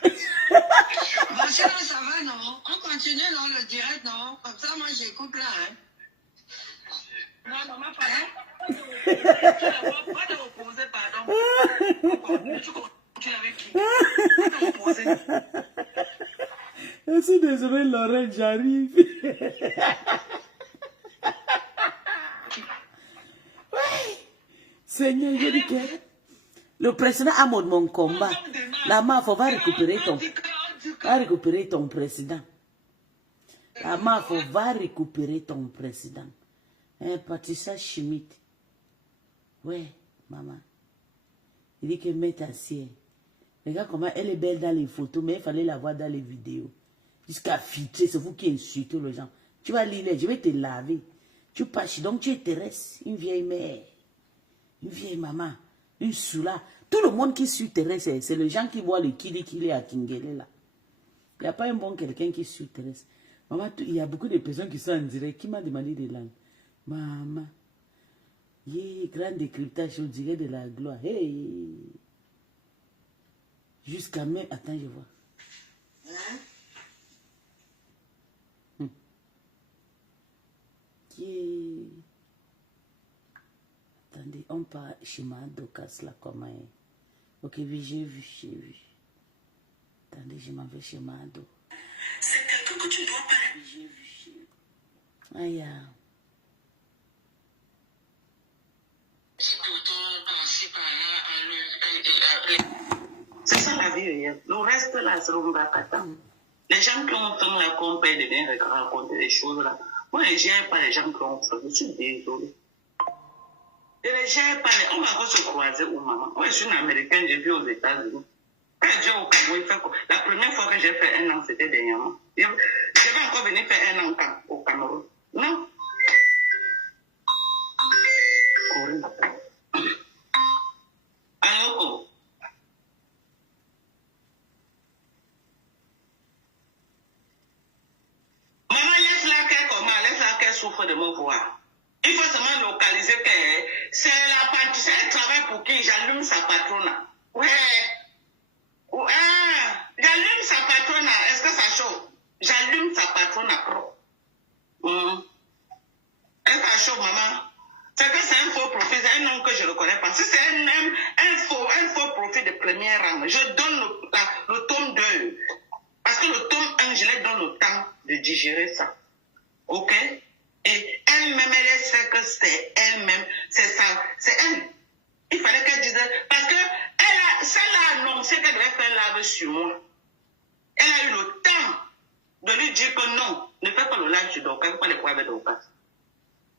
Bon, sinon, ça va, non? On continue dans le direct, non? Comme ça, moi, j'écoute là, hein? Non, maman, pardon. Pas de reposer, pardon. Tu continues avec qui? Pas de reposer. Je suis désolée, Lorraine, j'arrive. Seigneur, je dis que le président a mon combat. La MAF va récupérer ton président. La MAF va récupérer ton président. Patricia Schmidt. Ouais, maman. Il dit que met assiette. Regarde comment elle est belle dans les photos, mais il fallait la voir dans les vidéos. Jusqu'à filtrer, c'est vous qui insultez les gens. Tu vas lire, je vais te laver. Tu passes, donc tu es Thérèse, une vieille mère, une vieille maman, une soula. Tout le monde qui suit Thérèse, c'est les gens qui voient le kili à Kingele là. Il n'y a pas un bon quelqu'un qui suit Thérèse. Maman, il y a beaucoup de personnes qui sont en direct, qui m'ont demandé des langues. Maman, grand décryptage, je dirais de la gloire. Hey! Jusqu'à même... Attends, je vois. Hein? Attendez, on part chez ma Docas là, comment est. Ok, oui, j'ai vu. Attendez, je m'en vais chez Mado. C'est quelqu'un que tu dois parler. J'ai vu. Aïe. C'est ça la vie. Le reste là, c'est le Mbakata. Les gens qui ont fait la compagnie de venir raconter des choses là. Moi, je ne gère pas les gens qui ont fait. Je suis désolée. Je ne gère pas les... On va encore se croiser où, maman? Moi, je suis une Américaine, j'ai vu aux États-Unis. Quand je viens au Cameroun, la première fois que j'ai fait 1 an, c'était dernièrement. Je vais encore venir faire 1 an au Cameroun. Non. Allô? Maman, laisse-la qu'elle souffre de me voir. Il faut seulement localiser que c'est la patronne, elle travaille pour qui? J'allume sa patronne. Ouais. J'allume sa patronne. Est-ce que ça chauffe? J'allume sa patronne pro. Est-ce que ça chauffe, maman? C'est que c'est un faux profil, c'est un nom que je ne connais pas. Si c'est un faux profil de premier rang, je donne le tome 2. Parce que le tome 1, je lui donne le temps de digérer ça. Ok? Et elle-même, elle sait que c'est elle-même, c'est ça, c'est elle. Il fallait qu'elle dise, parce que celle-là a annoncé qu'elle devait faire live sur moi. Elle a eu le temps de lui dire que non, ne fais pas le live sur Dorcas, pas les points avec Dorcas.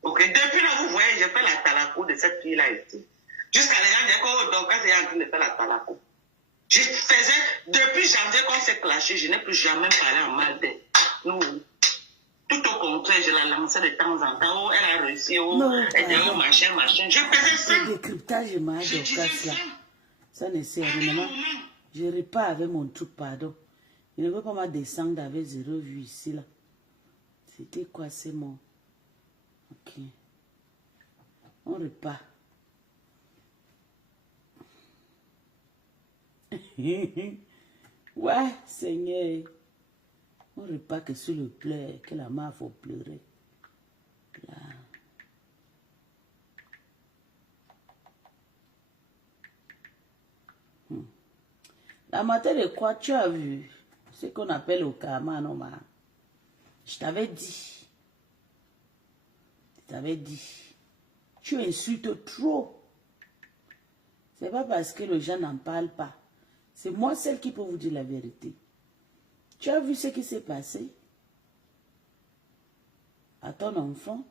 Ok? Depuis là, vous voyez, j'ai fait la talaco de cette fille-là ici. Jusqu'à les gens disent que Dorcas est en train de faire la talaco. Je faisais, depuis janvier qu'on s'est clashé, je n'ai plus jamais parlé en mal d'elle. Non. Tout au contraire, je la lançais de temps en temps. Oh, elle a réussi. Oh, elle dit, oh, machin. Je faisais ça. Le décryptage, ma Docas là. Ça ne sert à rien. Je repars avec mon truc, pardon. Il ne veut pas me descendre avec 0 vue ici là. C'était quoi, c'est mon... Ok. On repart. Ouais, Seigneur. On repart que sur le pleur, que la mère faut pleurer. Là. La matière de quoi tu as vu? Ce qu'on appelle au karma, non, ma. Je t'avais dit. Je t'avais dit. Tu insultes trop. C'est pas parce que les gens n'en parlent pas. C'est moi celle qui peut vous dire la vérité. Tu as vu ce qui s'est passé à ton enfant?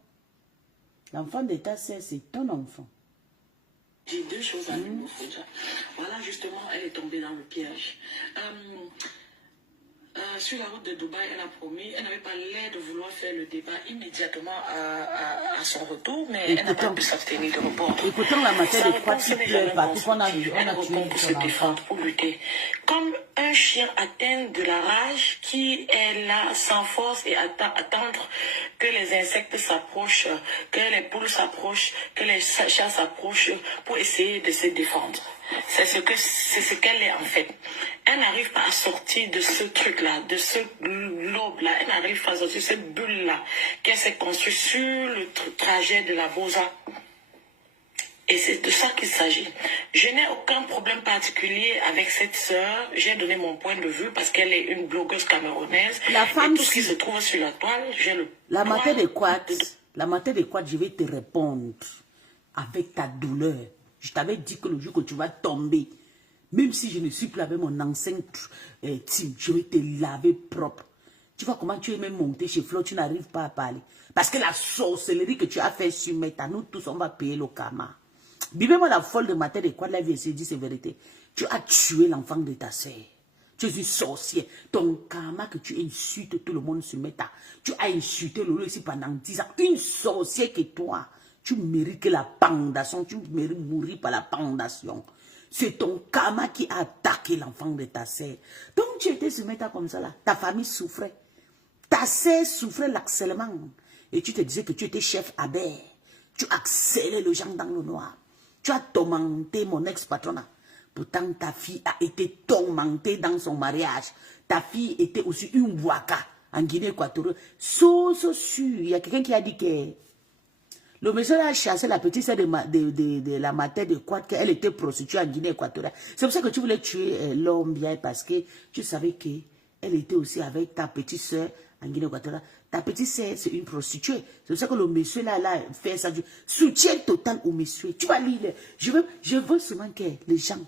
L'enfant de ta sœur, c'est ton enfant. J'ai deux choses à dire, Fodja. Voilà, justement, elle est tombée dans le piège. Sur la route de Dubaï, elle a promis, elle n'avait pas l'air de vouloir faire le débat immédiatement à son retour, mais elle n'a pas pu s'abstenir de reporter. Écoutons la matière de quoi tu pleures partout qu'on a vu, on a tué pour se défendre, pour lutter. Comme un chien atteint de la rage qui est là sans force et attendre que les insectes s'approchent, que les poules s'approchent, que les chats s'approchent pour essayer de se défendre. C'est ce qu'elle est en fait. Elle n'arrive pas à sortir de ce truc-là, de ce lobe-là. Elle n'arrive pas à sortir de cette bulle-là qu'elle s'est construite sur le trajet de la Bosa. Et c'est de ça qu'il s'agit. Je n'ai aucun problème particulier avec cette sœur. J'ai donné mon point de vue parce qu'elle est une blogueuse camerounaise. La femme, et tout ce qui se trouve sur la toile, j'ai le la matière de quoi, je vais te répondre avec ta douleur. Je t'avais dit que le jour que tu vas tomber, même si je ne suis plus avec mon ancien team, je vais te laver propre. Tu vois comment tu es même monté chez Flo, tu n'arrives pas à parler. Parce que la sorcellerie que tu as fait sur Meta, nous tous, on va payer le karma. Bibez-moi la folle de matière de quoi la vie se dit, c'est vérité. Tu as tué l'enfant de ta sœur. Tu es une sorcière. Ton karma que tu insultes tout le monde sur Meta. Tu as insulté Lolo ici pendant 10 ans. Une sorcière que toi. Tu mérites que la pendation, tu mérites mourir par la pendation. C'est ton karma qui a attaqué l'enfant de ta sœur. Donc tu étais sur Meta comme ça là. Ta famille souffrait. Ta sœur souffrait l'acellement. Et tu te disais que tu étais chef à Abel. Tu accélères les gens dans le noir. Tu as tourmenté mon ex-patronat. Pourtant, ta fille a été tourmentée dans son mariage. Ta fille était aussi une waka en Guinée équatoriale. Sûr. Il y a quelqu'un qui a dit que le monsieur a chassé la petite sœur de la matière de quoi qu'elle était prostituée en Guinée équatoriale. C'est pour ça que tu voulais tuer l'homme bien parce que tu savais qu'elle était aussi avec ta petite sœur en Guinée équatoriale. Ta petite sœur, c'est une prostituée. C'est pour ça que le monsieur là fait ça. Soutien total au monsieur. Tu vas lire. Je veux seulement que les gens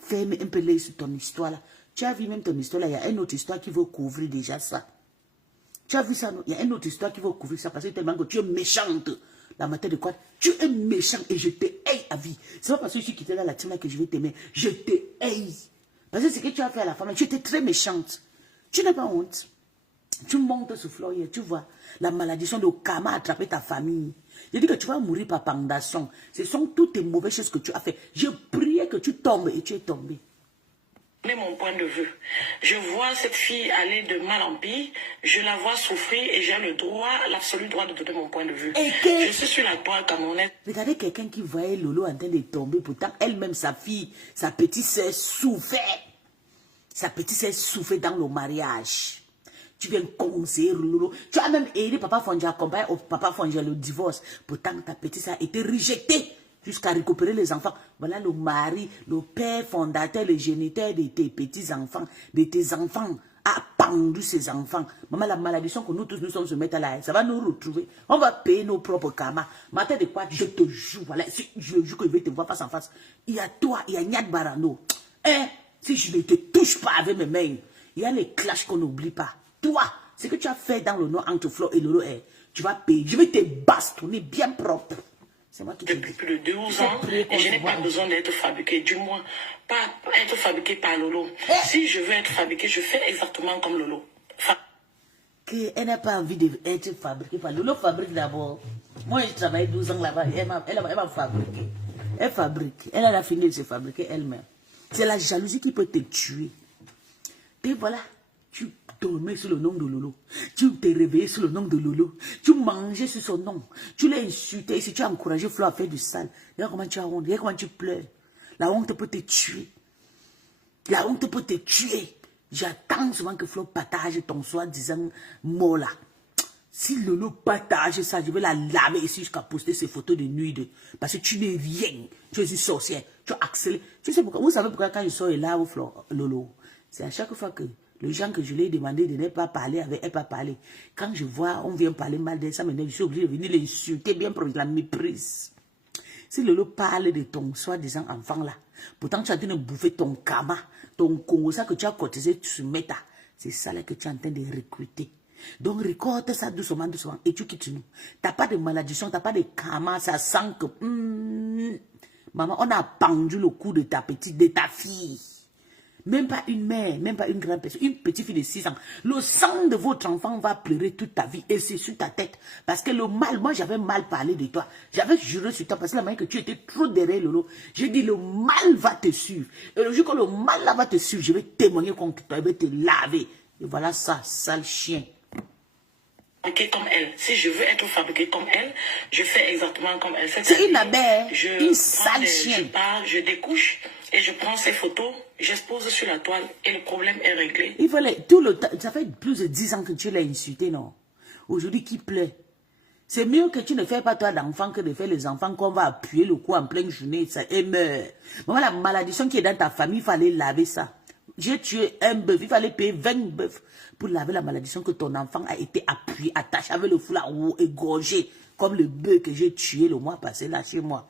ferment un peu l'œil sur ton histoire là. Tu as vu même ton histoire là, il y a une autre histoire qui veut couvrir déjà ça. Tu as vu ça, non? Il y a une autre histoire qui veut couvrir ça parce que tellement que tu es méchante. La matière de quoi? Tu es méchant et je te hais à vie. C'est pas parce que je suis quitté dans la team là que je vais t'aimer. Je te hais. Parce que ce que tu as fait à la femme, tu étais très méchante. Tu n'as pas honte. Tu montes sur Floyer, tu vois. La malédiction de karma a attrapé ta famille. Je dis que tu vas mourir par pendation. Ce sont toutes tes mauvaises choses que tu as fait. Je priais que tu tombes et tu es tombé. Mon point de vue. Je vois cette fille aller de mal en pire, je la vois souffrir et j'ai le droit, l'absolu droit de donner mon point de vue. Je suis sur la toile camerounaise. Regardez quelqu'un qui voyait Lolo en train de tomber, pourtant elle-même, sa fille, sa petite sœur souffrait. Sa petite sœur souffrait dans le mariage. Tu viens conseiller Lolo. Tu as même aidé Papa Fonja à accompagner Papa Fonja le divorce. Pourtant ta petite sœur a été rejetée. Jusqu'à récupérer les enfants. Voilà le mari, le père fondateur, le géniteur de tes petits-enfants, de tes enfants, a pendu ses enfants. Maman, la malédiction que nous tous nous sommes se mettre là, ça va nous retrouver. On va payer nos propres karmas. Matin de quoi, je te jure, voilà, si je jure que je vais te voir face en face. Il y a toi, il y a Nyad Barano. Si je ne te touche pas avec mes mains, il y a les clashs qu'on n'oublie pas. Toi, ce que tu as fait dans le noir entre Flo et Lolo, tu vas payer. Je vais te bastonner bien propre. Depuis plus de 12 ans, et je n'ai pas besoin d'être fabriqué, du moins pas être fabriqué par Lolo. Si je veux être fabriqué, je fais exactement comme Lolo. Elle n'a pas envie d'être fabriquée par Lolo. Fabrique d'abord. Moi, je travaille 12 ans là-bas, elle m'a fabriqué. Elle fabrique. Elle a fini de se fabriquer elle-même. C'est la jalousie qui peut te tuer. Et voilà, tu dormais sous le nom de Lolo. Tu t'es réveillé sous le nom de Lolo. Tu mangeais sous son nom. Tu l'as insulté. Si tu as encouragé Flo à faire du sale, regarde comment tu as honte. Regarde comment tu pleures. La honte peut te tuer. La honte peut te tuer. J'attends souvent que Flo partage ton soi-disant mot là. Si Lolo partage ça, je vais la laver ici jusqu'à poster ces photos de nuit. Parce que tu n'es rien. Tu es une sorcière. Tu as accéléré. Tu sais pourquoi? Vous savez pourquoi quand je sors et lave Lolo? C'est à chaque fois que les gens que je lui ai demandé de ne pas parler avec, elle pas parler. Quand je vois, on vient parler mal d'elle, ça m'énerve. Je suis obligé de venir l'insulter bien pour la méprise. Si Lolo parle de ton soi-disant enfant là, pourtant tu es en train de bouffer ton karma, ton Congo, ça que tu as cotisé sur Meta, c'est ça là que tu es en train de recruter. Donc récolte ça doucement, doucement, et tu quittes nous. Tu n'as pas de malédiction, tu n'as pas de karma, ça sent que... maman, on a pendu le cou de ta petite, de ta fille. Même pas une mère, même pas une grande personne, une petite fille de 6 ans. Le sang de votre enfant va pleurer toute ta vie et c'est sur ta tête. Parce que le mal, moi j'avais mal parlé de toi. J'avais juré sur toi parce que la manière que tu étais trop derrière Lolo. J'ai dit le mal va te suivre. Et le jour que le mal là va te suivre, je vais témoigner contre toi, je vais te laver. Et voilà ça, sale chien. Comme elle. Si je veux être fabriquée comme elle, je fais exactement comme elle. C'est une abeille, une sale chienne. Je pars, je découche et je prends ces photos, j'expose sur la toile et le problème est réglé. Il fallait tout le temps. Ça fait plus de 10 ans que tu l'as insulté, non? Aujourd'hui, qui pleure? C'est mieux que tu ne fais pas toi d'enfant que de faire les enfants qu'on va appuyer le cou en pleine journée et meurt. Maman, la malédiction qui est dans ta famille, il fallait laver ça. J'ai tué un bœuf, il fallait payer 20 bœufs pour laver la malédiction que ton enfant a été appuyé, attaché avec le foulard ou égorgé, comme le bœuf que j'ai tué le mois passé là chez moi.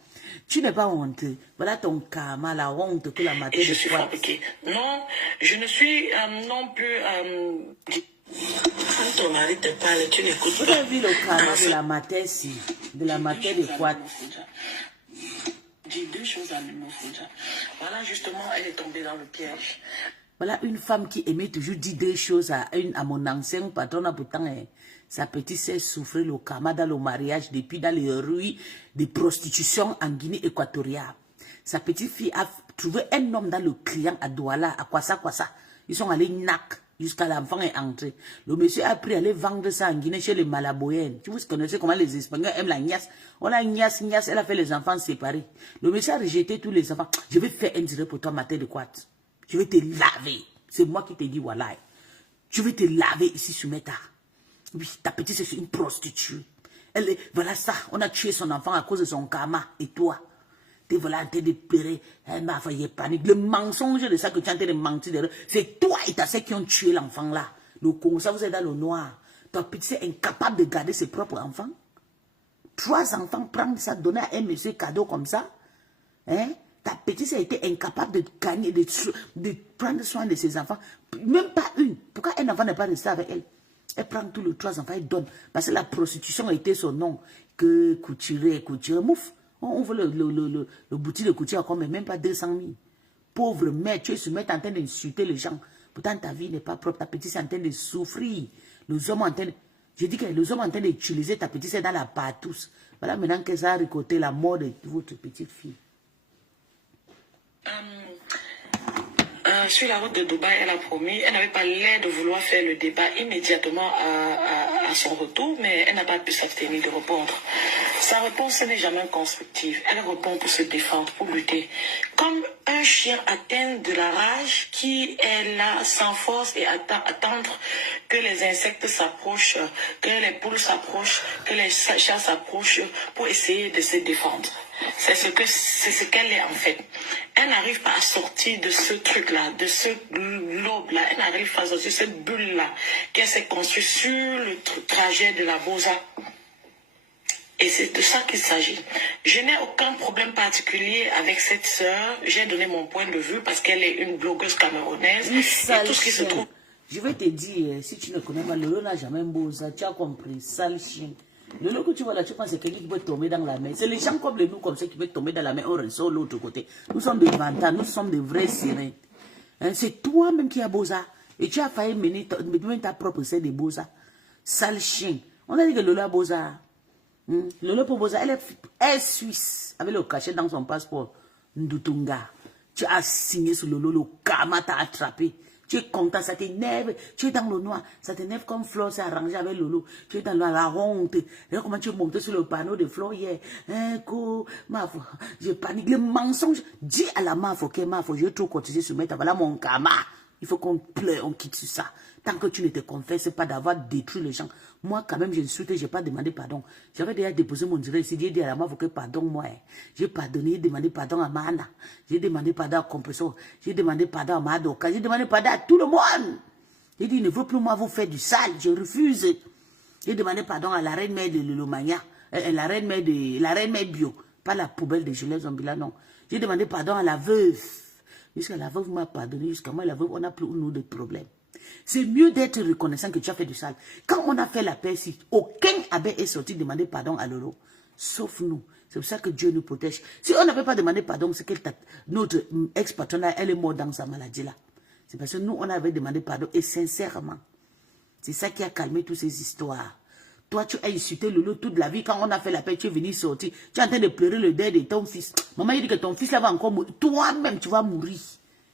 Tu n'es pas honteux. Voilà ton karma, la honte que la matière. Et je suis fabriquée. Non, je ne suis non plus... Quand ton mari te parle, tu n'écoutes pas. Vous avez vu le karma de la matière ici, de la matière de quoi? Dis 2 choses à Mimofouja. Voilà, justement, elle est tombée dans le piège. Voilà une femme qui aimait toujours dire 2 choses à mon ancien patron. Pourtant, sa petite sœur souffrait le karma dans le mariage depuis dans les rues de prostitution en Guinée équatoriale. Sa petite fille a trouvé un homme dans le client à Douala, à Kwassa. Ils sont allés NAC jusqu'à l'enfant est entré. Le monsieur a pris à aller vendre ça en Guinée chez les Malaboyens. Tu vous connaissez comment les Espagnols aiment la gnasse. On a gnasse, elle a fait les enfants séparés. Le monsieur a rejeté tous les enfants. Je vais faire un direct pour toi, matin de quoi? Je vais te laver. C'est moi qui te dis, voilà. Je vais te laver ici sur Meta. Oui, ta petite, c'est une prostituée. Elle est, voilà ça, on a tué son enfant à cause de son karma. Et toi, tu es voilà en train de pleurer. Elle m'a fait panique. Le mensonge de ça que tu es en train de mentir, c'est toi et ta sœur qui ont tué l'enfant là. Le Congo, ça vous est dans le noir. Ta petite est incapable de garder ses propres enfants. 3 enfants, prendre ça, donner à un monsieur cadeau comme ça. Hein? Ta petite a été incapable de gagner, de prendre soin de ses enfants. Même pas une. Pourquoi un enfant n'est pas resté avec elle? Elle prend tous les 3 enfants, elle donne. Parce que la prostitution a été son nom. Que couturier, mouf. On veut le boutique de couture encore, mais même pas 200 000. Pauvre mère, tu es en train d'insulter les gens. Pourtant, ta vie n'est pas propre. Ta petite est en train de souffrir. Les hommes en train de... Je dis que les hommes en train d'utiliser ta petite, c'est dans la partouze. Voilà maintenant que ça a récolté la mort de votre petite fille. Sur la route de Dubaï, elle a promis, elle n'avait pas l'air de vouloir faire le débat immédiatement à son retour, mais elle n'a pas pu s'abstenir de répondre. Sa réponse n'est jamais constructive. Elle répond pour se défendre, pour lutter. Comme un chien atteint de la rage qui est là sans force et attendre que les insectes s'approchent, que les poules s'approchent, que les chats s'approchent pour essayer de se défendre. C'est ce qu'elle est en fait. Elle n'arrive pas à sortir de ce truc-là, de ce lobe-là. Elle n'arrive pas à sortir de cette bulle-là qu'elle s'est construite sur le trajet de la Bosa. Et c'est de ça qu'il s'agit. Je n'ai aucun problème particulier avec cette sœur. J'ai donné mon point de vue parce qu'elle est une blogueuse camerounaise. Et tout ce qui se trouve... Je vais te dire, si tu ne connais pas, Lolo n'a jamais Bosa. Tu as compris, sale chien. Lolo que tu vois là, tu penses que c'est quelqu'un qui peut tomber dans la mer. C'est les gens comme nous, comme ça, qui peuvent tomber dans la mer. On ressort l'autre côté. Nous sommes des vantards, nous sommes des vrais sirènes. Hein, c'est toi-même qui as Bosa. Et tu as failli mener ta propre sœur de Bosa. Sale chien. On a dit que Lolo a Bosa. Lolo pour Bosa, elle est suisse. Avec le cachet dans son passeport. Ndutunga. Tu as signé sur Lolo, le karma t'a attrapé. Tu es content, ça t'énerve. Tu es dans le noir, ça t'énerve comme Flo s'est arrangé avec Lolo. Tu es dans la honte. Regarde comment tu es monté sur le panneau de Flo hier. Je panique. Le mensonge. Dis à la Mafo que Mafo, je vais trop cotiser sur mettre. Voilà mon karma. Il faut qu'on pleure, on quitte sur ça. Tant que tu ne te confesses pas d'avoir détruit les gens. Moi, quand même, je ne j'ai pas demandé pardon. J'avais déjà déposé mon direct ici. J'ai dit à la Mafo que pardon, moi. J'ai pardonné, j'ai demandé pardon à Mana. J'ai demandé pardon à Compressor. J'ai demandé pardon à Madoka. J'ai demandé pardon à tout le monde. J'ai dit, il ne veut plus moi vous faire du sale. Je refuse. J'ai demandé pardon à la reine mère de Lulomania. La reine mère bio. Pas la poubelle de Jules Zombila, non. J'ai demandé pardon à la veuve. Jusqu'à la veuve m'a pardonné. Jusqu'à moi, la veuve, on n'a plus nous de problème. C'est mieux d'être reconnaissant que tu as fait du sale. Quand on a fait la paix ici, aucun abbé est sorti demander pardon à Lolo. Sauf nous. C'est pour ça que Dieu nous protège. Si on n'avait pas demandé pardon, c'est que notre ex-patronne, elle est morte dans sa maladie là. C'est parce que nous, on avait demandé pardon et sincèrement. C'est ça qui a calmé toutes ces histoires. Toi, tu as insulté Lolo toute la vie. Quand on a fait la paix, tu es venu sortir. Tu es en train de pleurer le deuil de ton fils. Maman, il dit que ton fils là va encore mourir. Toi-même, tu vas mourir.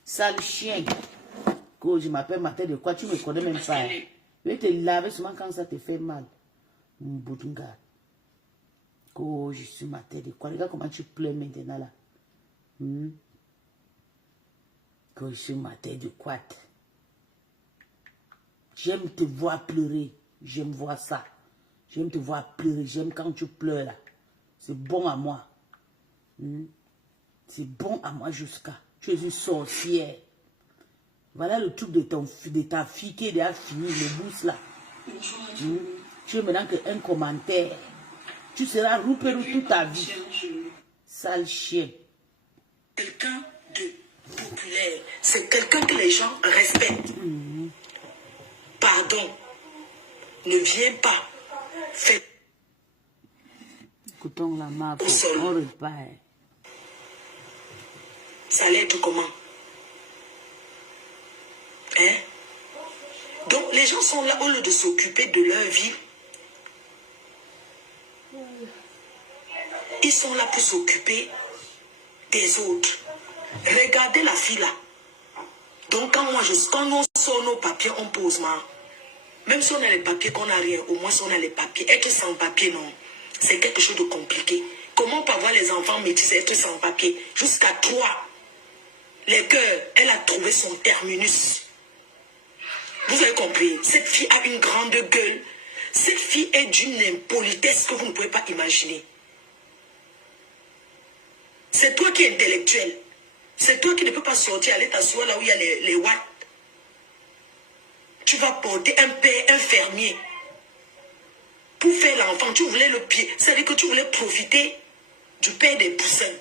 Sale chien. Go, je m'appelle Matin de quoi? Tu me connais même pas. Je vais te laver seulement quand ça te fait mal. Mboutunga. Go, je suis Matin de quoi? Regarde comment tu pleures maintenant là. Go, je suis Matin de quoi? J'aime te voir pleurer. J'aime voir ça. J'aime te voir pleurer. J'aime quand tu pleures là. C'est bon à moi. C'est bon à moi jusqu'à. Tu es une sorcière. Voilà le truc de ta fille qui est déjà fini, le boost là. Tu es maintenant qu'un commentaire. Tu seras rouperou toute ta vie. Sale chien. Quelqu'un de populaire. C'est quelqu'un que les gens respectent. Pardon. Ne viens pas. Fais. Écoutons la map. On repart. Ça allait être comment? Hein? Donc les gens sont là au lieu de s'occuper de leur vie. Ils sont là pour s'occuper des autres. Regardez la fille là. Donc quand on sort nos papiers, on pose mal. Même si on a les papiers, qu'on n'a rien, au moins si on a les papiers. Être sans papier, non. C'est quelque chose de compliqué. Comment on peut avoir les enfants métis et être sans papier? Jusqu'à 3. Les cœurs, elle a trouvé son terminus. Vous avez compris? Cette fille a une grande gueule. Cette fille est d'une impolitesse que vous ne pouvez pas imaginer. C'est toi qui es intellectuel. C'est toi qui ne peux pas sortir, aller t'asseoir là où il y a les watts. Tu vas porter un père, un fermier. Pour faire l'enfant, tu voulais le pied. C'est-à-dire que tu voulais profiter du père des poussins.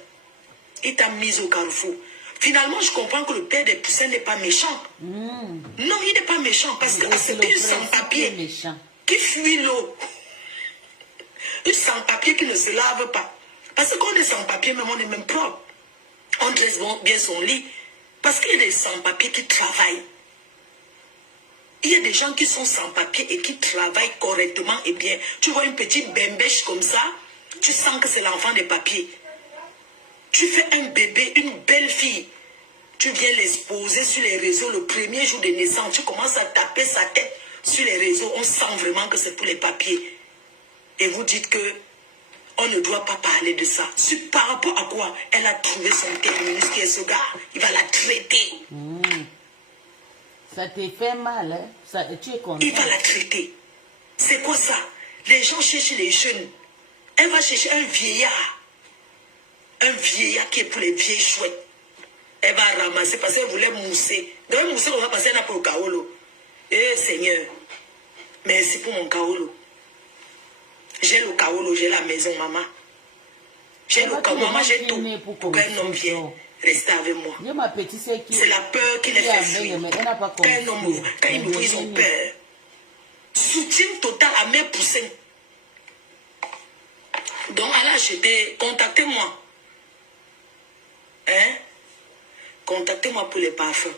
Il t'a mis au carrefour. Finalement, je comprends que le père des poussins n'est pas méchant. Non, il n'est pas méchant parce que c'est une sans-papier qui fuit l'eau. Une sans-papier qui ne se lave pas. Parce qu'on est sans-papier, même on est même propre. On dresse bien son lit. Parce qu'il y a des sans-papiers qui travaillent. Il y a des gens qui sont sans-papiers et qui travaillent correctement et bien. Tu vois une petite bembèche comme ça, tu sens que c'est l'enfant des papiers. Tu fais un bébé, une belle fille. Tu viens l'exposer sur les réseaux le premier jour de naissance. Tu commences à taper sa tête sur les réseaux. On sent vraiment que c'est pour les papiers. Et vous dites que on ne doit pas parler de ça. Par rapport à quoi? Elle a trouvé son terminus qui est ce gars. Il va la traiter. Ça te fait mal, hein? Ça, tu es content. Il va la traiter. C'est quoi ça? Les gens cherchent les jeunes. Elle va chercher un vieillard. Un vieillard qui est pour les vieilles chouettes. Elle va ramasser parce qu'elle voulait mousser. Donc mousser, on va passer là pour le kaolo. Eh Seigneur, merci pour mon kaolo. J'ai le kaolo, j'ai la maison, maman. J'ai le kaolo, maman, j'ai tout. Pour qu'un homme vienne rester avec moi. C'est la peur qui les fait fuir. Quand un homme, quand ils me voient, ils ont peur. Soutien total à mes poussins. Donc, elle a acheté, contactez-moi. Hein? Contactez-moi pour les parfums.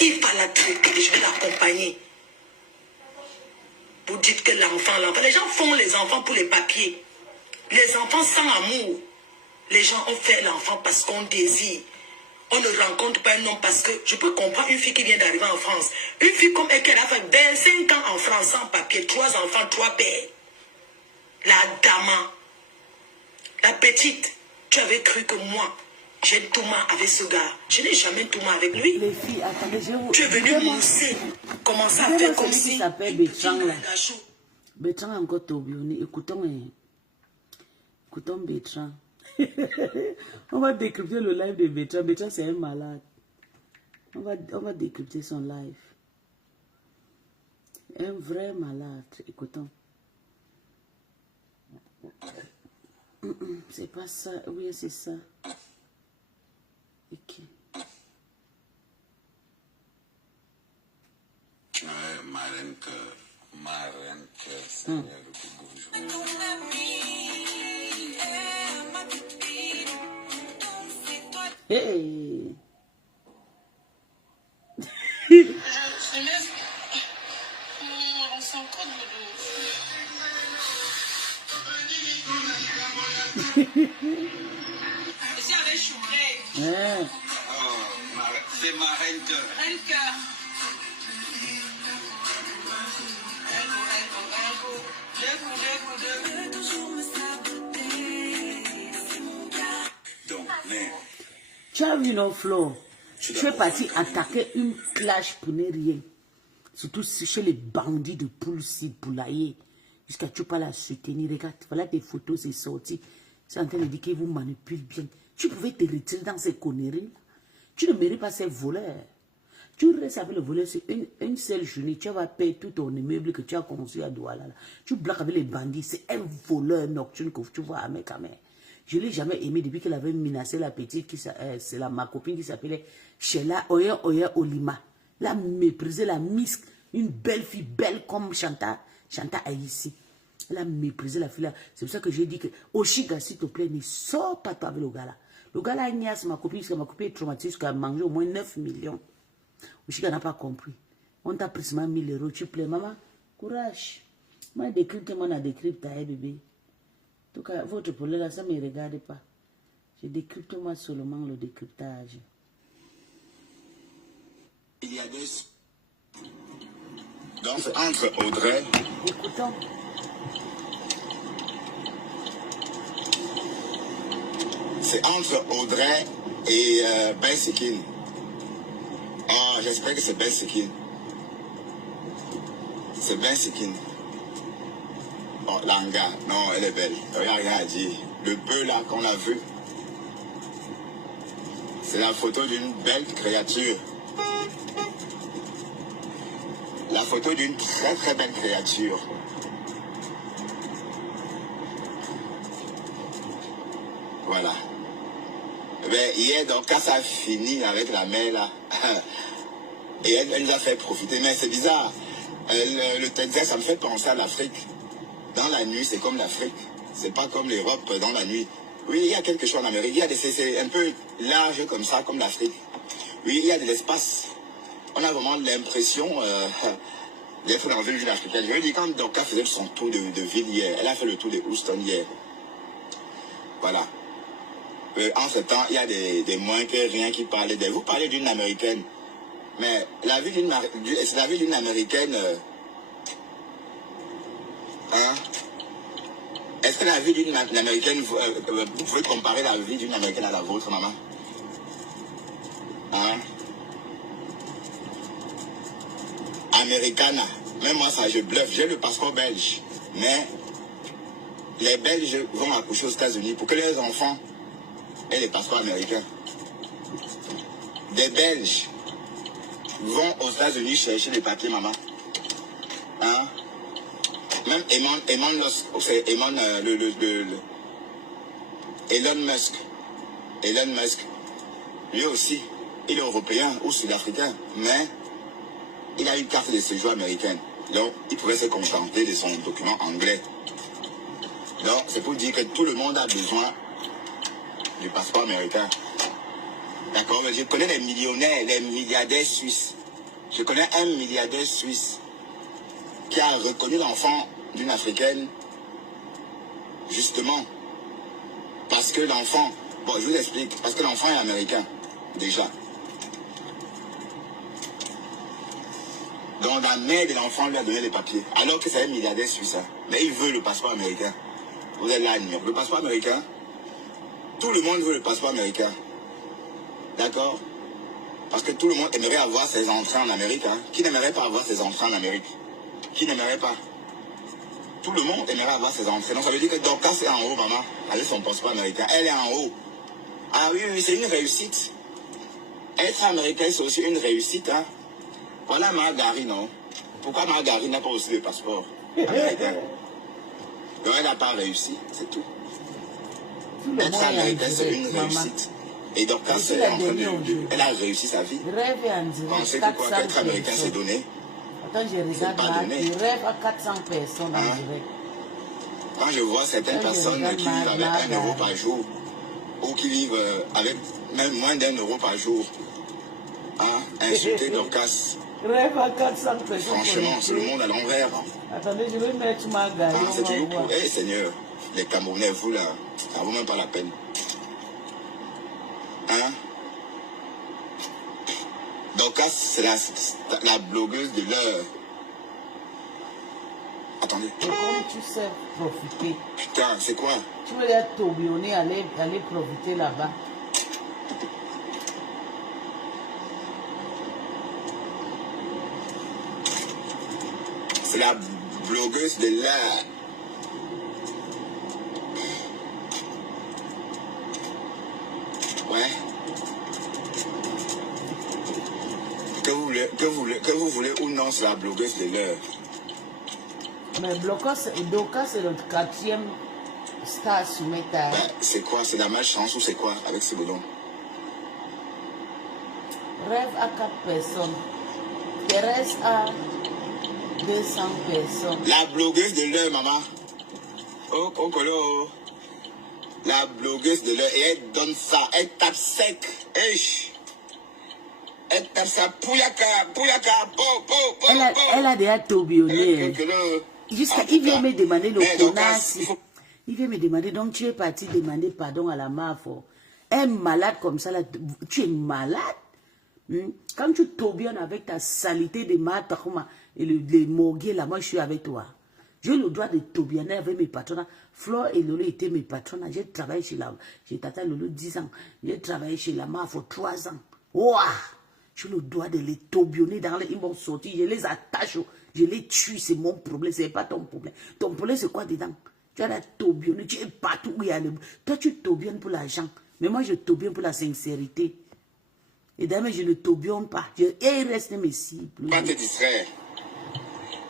Il va la traiter, je vais l'accompagner. Vous dites que l'enfant, les gens font les enfants pour les papiers. Les enfants sans amour. Les gens ont fait l'enfant parce qu'on désire. On ne rencontre pas un homme parce que je peux comprendre une fille qui vient d'arriver en France. Une fille comme elle qui a fait 25 ans en France sans papier, 3 enfants, 3 pères. La dame, la petite, tu avais cru que moi, j'ai tout mal avec ce gars. Je n'ai jamais tout mal avec lui. Les filles, attendez, je vous... Tu es venu mousser, commencer à faire comme si... qui s'appelle Bétran, là. Bétran est encore tourbillonné. Écoutons Bétran. On va décrypter le live de Bétran. Bétran, c'est un malade. On va décrypter son live. Un vrai malade. Écoutons. C'est pas ça. Oui, c'est ça. Ok. Marraine que Seigneur, bonjour. Hey. Je laisse. On s'en compte Ici avec Chouret. Ouais. C'est marraine que. Un cœur. Donc, mais. Tu as vu nos flots. Tu es parti attaquer une clash pour ne rien. Surtout chez les bandits de Poulsi, Poulailler. Jusqu'à tu pas la soutenir. Regarde, voilà tes photos, c'est sorti. C'est en train de dire qu'ils vous manipulent bien. Tu pouvais te retirer dans ces conneries. Tu ne mérites pas ces voleurs. Tu restes avec le voleur sur une seule journée. Tu vas payer tout ton immeuble que tu as construit à Douala. Tu bloques avec les bandits. C'est un voleur nocturne que tu vois à mec à mec. Je ne l'ai jamais aimé depuis qu'elle avait menacé la petite, c'est ma copine qui s'appelait Sheila Oya Olima. La méprisé, la mise, une belle fille, belle comme Chanta Aïssi. Elle a méprisé la fille là. C'est pour ça que j'ai dit que Oshiga, s'il te plaît, ne sors pas toi avec le gars là. Le gars là, Agnès, ma copine, parce que ma copine est traumatisée, jusqu'à manger au moins 9 millions. Oshiga n'a pas compris. On t'a pris seulement 1000 euros. Tu plais, maman, courage. Moi, décrypte, moi, on a décrypté, bébé. En tout cas, votre problème là, ça ne me regarde pas. Je décrypte moi seulement le décryptage. Il y a des. Donc, entre Audrey. Écoutons. C'est entre Audrey et Ben Sekin. Ah, j'espère que c'est Ben Sekin. C'est Ben Sekin. Oh, Langa, non, elle est belle. Il n'y a rien à dire. Le peu là qu'on a vu, c'est la photo d'une belle créature. La photo d'une très très belle créature. Voilà. Mais hier, donc, quand ça a fini avec la mère là, et elle nous a fait profiter. Mais c'est bizarre. Le Texas, ça me fait penser à l'Afrique. Dans la nuit, c'est comme l'Afrique. C'est pas comme l'Europe dans la nuit. Oui, il y a quelque chose en Amérique. Il y a c'est un peu large comme ça, comme l'Afrique. Oui, il y a de l'espace. On a vraiment l'impression d'être dans une ville africaine. Je veux dire, quand Doka faisait son tour de ville hier, elle a fait le tour de Houston hier. Voilà. En ce temps, il y a des moins que rien qui parlaient d'elle. Vous parlez d'une Américaine. Mais la vie d'une Américaine... hein? Est-ce que la vie d'une Américaine... vous pouvez comparer la vie d'une Américaine à la vôtre, maman? Hein? Americana. Même moi, ça, je bluffe. J'ai le passeport belge. Mais les Belges vont accoucher aux États-Unis pour que leurs enfants aient les passeports américains. Des Belges vont aux États-Unis chercher les papiers, maman. Hein? Même Elon Musk, lui aussi, il est européen ou sud-africain, mais il a une carte de séjour américaine. Donc, il pouvait se contenter de son document anglais. Donc, c'est pour dire que tout le monde a besoin du passeport américain. D'accord? Je connais les millionnaires, les milliardaires suisses. Je connais un milliardaire suisse qui a reconnu l'enfant d'une Africaine, justement, parce que l'enfant, bon, je vous explique, parce que l'enfant est américain. déjà. Donc la mère de l'enfant lui a donné les papiers, alors que c'est un milliardaire suisse. Hein. Mais il veut le passeport américain. Vous êtes là, le passeport américain. Tout le monde veut le passeport américain. D'accord? Parce que tout le monde aimerait avoir ses entrées en Amérique. Hein. Qui n'aimerait pas avoir ses entrées en Amérique? Qui n'aimerait pas? Tout le monde aimerait avoir ses entrées. Donc ça veut dire que Dorcas est en haut, maman, avec son passeport américain. Elle est en haut. Ah oui, oui, c'est une réussite. Être américain, c'est aussi une réussite. Hein. Voilà Marguerite, non? Pourquoi Marguerite n'a pas aussi le passeport américain? Donc elle n'a pas réussi, c'est tout. Être américain, c'est une réussite. Et Dorcas, elle a réussi sa vie. Rêve en direct. Pensez que quoi, être américain, c'est donné. Attends, je regarde là, il rêve à 400 personnes en direct. Quand je vois certaines personnes qui vivent avec 1 euro par jour, ou qui vivent avec même moins d'1 euro par jour, hein, insulter Dorcas. Rêve à 400 personnes. Franchement, c'est le monde à l'envers. Attendez, je vais mettre ma gagne. C'est toujours pour... Eh Seigneur, les Camerounais, vous là, ça ne vaut même pas la peine. Hein? Dorcas, c'est la blogueuse de l'heure. Attendez. Et comme tu sais profiter. Putain, c'est quoi? Tu veux être tourbillonné, aller profiter là-bas. C'est la blogueuse de l'heure. Ouais. Que vous voulez ou non, c'est la blogueuse de l'heure. Mais Dorcas, c'est le 4e star sur Meta. C'est quoi? C'est la malchance ou c'est quoi avec ce boulot? Rêve à 4 personnes. Thérèse à 200 personnes. La blogueuse de l'heure, maman. Oh, colo. La blogueuse de l'heure. Et elle donne ça. Elle tape sec. Elle tape ça. Pouyaka. Elle a déjà tourbillonné. Jusqu'à il vient me demander le connasse. Il vient me demander, donc tu es parti demander pardon à la MAFO. Un malade comme ça, là, tu es malade. Quand tu tourbillonnes avec ta salité de mataroma et les morguiers là, moi je suis avec toi. J'ai le droit de tourbillonner avec mes patrons. Flore et Lolo étaient mes patrons. J'ai travaillé chez Tata Lolo 10 ans. J'ai travaillé chez la MAFO 3 ans. Ouah! J'ai le droit de les tourbillonner dans les... Ils vont sortir, je les attache, je les tue, c'est mon problème, c'est pas ton problème. Ton problème, c'est quoi dedans? Tu as la tourbillonner, tu es partout où il y a le... Toi, tu tourbillonnes pour l'argent, mais moi, je tourbillonne pour la sincérité. Et d'ailleurs, je ne tourbillonne pas. Et il reste mes cibles. Pas te distraire.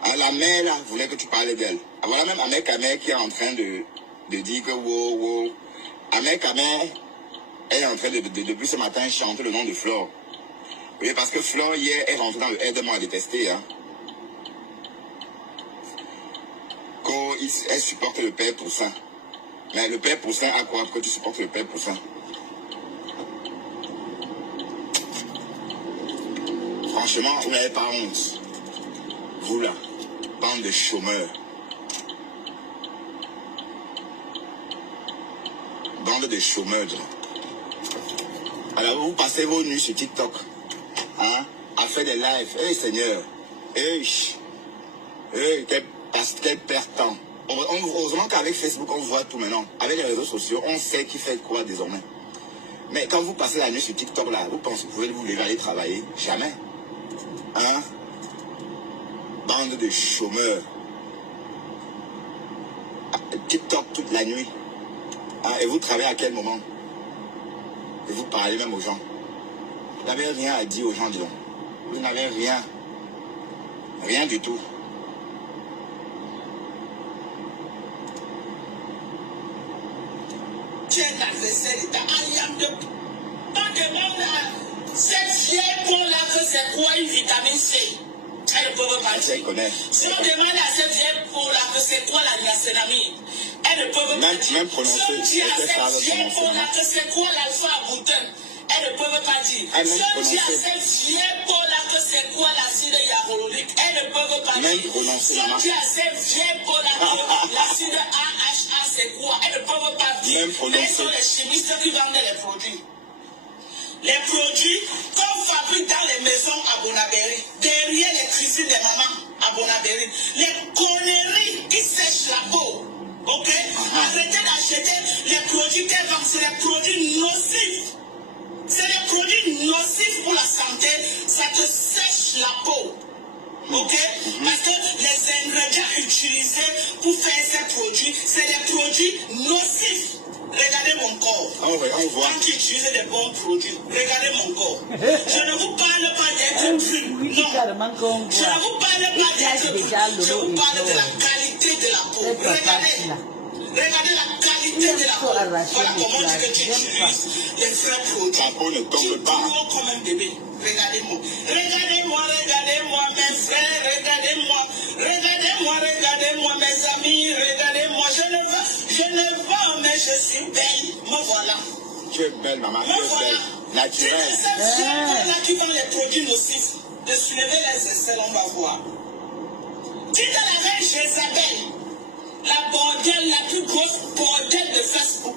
Ah, la mère, là, voulait que tu parles d'elle. Ah, voilà même Ahmed Kamer qui est en train de dire que wow. Ahmed Kamer est en train de depuis ce matin, chanter le nom de Flore. Oui, parce que Flore, hier, est rentrée dans le aide-moi à détester. Hein. Elle supporte le père Poussin. Mais le père Poussin a quoi que tu supportes le père Poussin? Franchement, vous n'avez pas honte. Vous là, bande de chômeurs. Bande de chômeurs. Alors vous passez vos nuits sur TikTok. Hein, à faire des lives. Seigneur. Quel perd temps. Heureusement qu'avec Facebook, on voit tout maintenant. Avec les réseaux sociaux, on sait qui fait quoi désormais. Mais quand vous passez la nuit sur TikTok, là, vous pensez que vous pouvez vous lever aller travailler? Jamais. Hein? Bande de chômeurs. TikTok toute la nuit. Hein? Et vous travaillez à quel moment? Et vous parlez même aux gens. Vous n'avez rien à dire aux gens, dis donc. Vous n'avez rien. Rien du tout. Tu es l'adversaire de ta Ayam. On demande à cette vieille peau-là que c'est quoi une vitamine C. Elle ne peut pas dire. Si on demande à cette vieille peau-là que c'est quoi la niacénamide, elle ne peut pas dire. Si on dit à cette vieille peau-là que c'est quoi l'alpha-aboutane, elle ne peut pas dire. Si on dit à cette vieille peau-là que c'est quoi l'acide hyaluronique, elle ne peut pas dire. Si on dit à cette vieille peau-là que l'acide AHA c'est quoi, elle ne peut pas dire. Quels sont les chimistes qui vendent les produits? Les produits Bonabéry. Les conneries qui sèchent la peau. Ok? Arrêtez d'acheter les produits qu'elles vendent. C'est des produits nocifs. C'est des produits nocifs pour la santé. Ça te sèche la peau. Ok? Parce que les ingrédients utilisés pour faire ces produits, c'est des produits nocifs. Regardez mon corps. On voit. Quand tu utilises des bons produits, regardez mon corps. Je ne vous parle pas d'être pur. Non. Je ne vous parle pas d'être pur. Je vous parle de la qualité de la peau. Regardez la qualité de la peau. Voilà comment on dit que tu utilises les vrais produits. La peau ne tombe pas. Tu es comme un bébé. Regardez-moi. Regardez-moi, mes frères. Regardez-moi, mes amis. Regardez-moi. Je ne vends, mais je suis belle. Me voilà. Tu es belle, maman. Tu es belle. Naturelle. Là, tu vends les produits nocifs. De soulever les aisselles, on va voir. Tu es la reine Jézabel. La bordelle, la plus grosse bordelle de Facebook.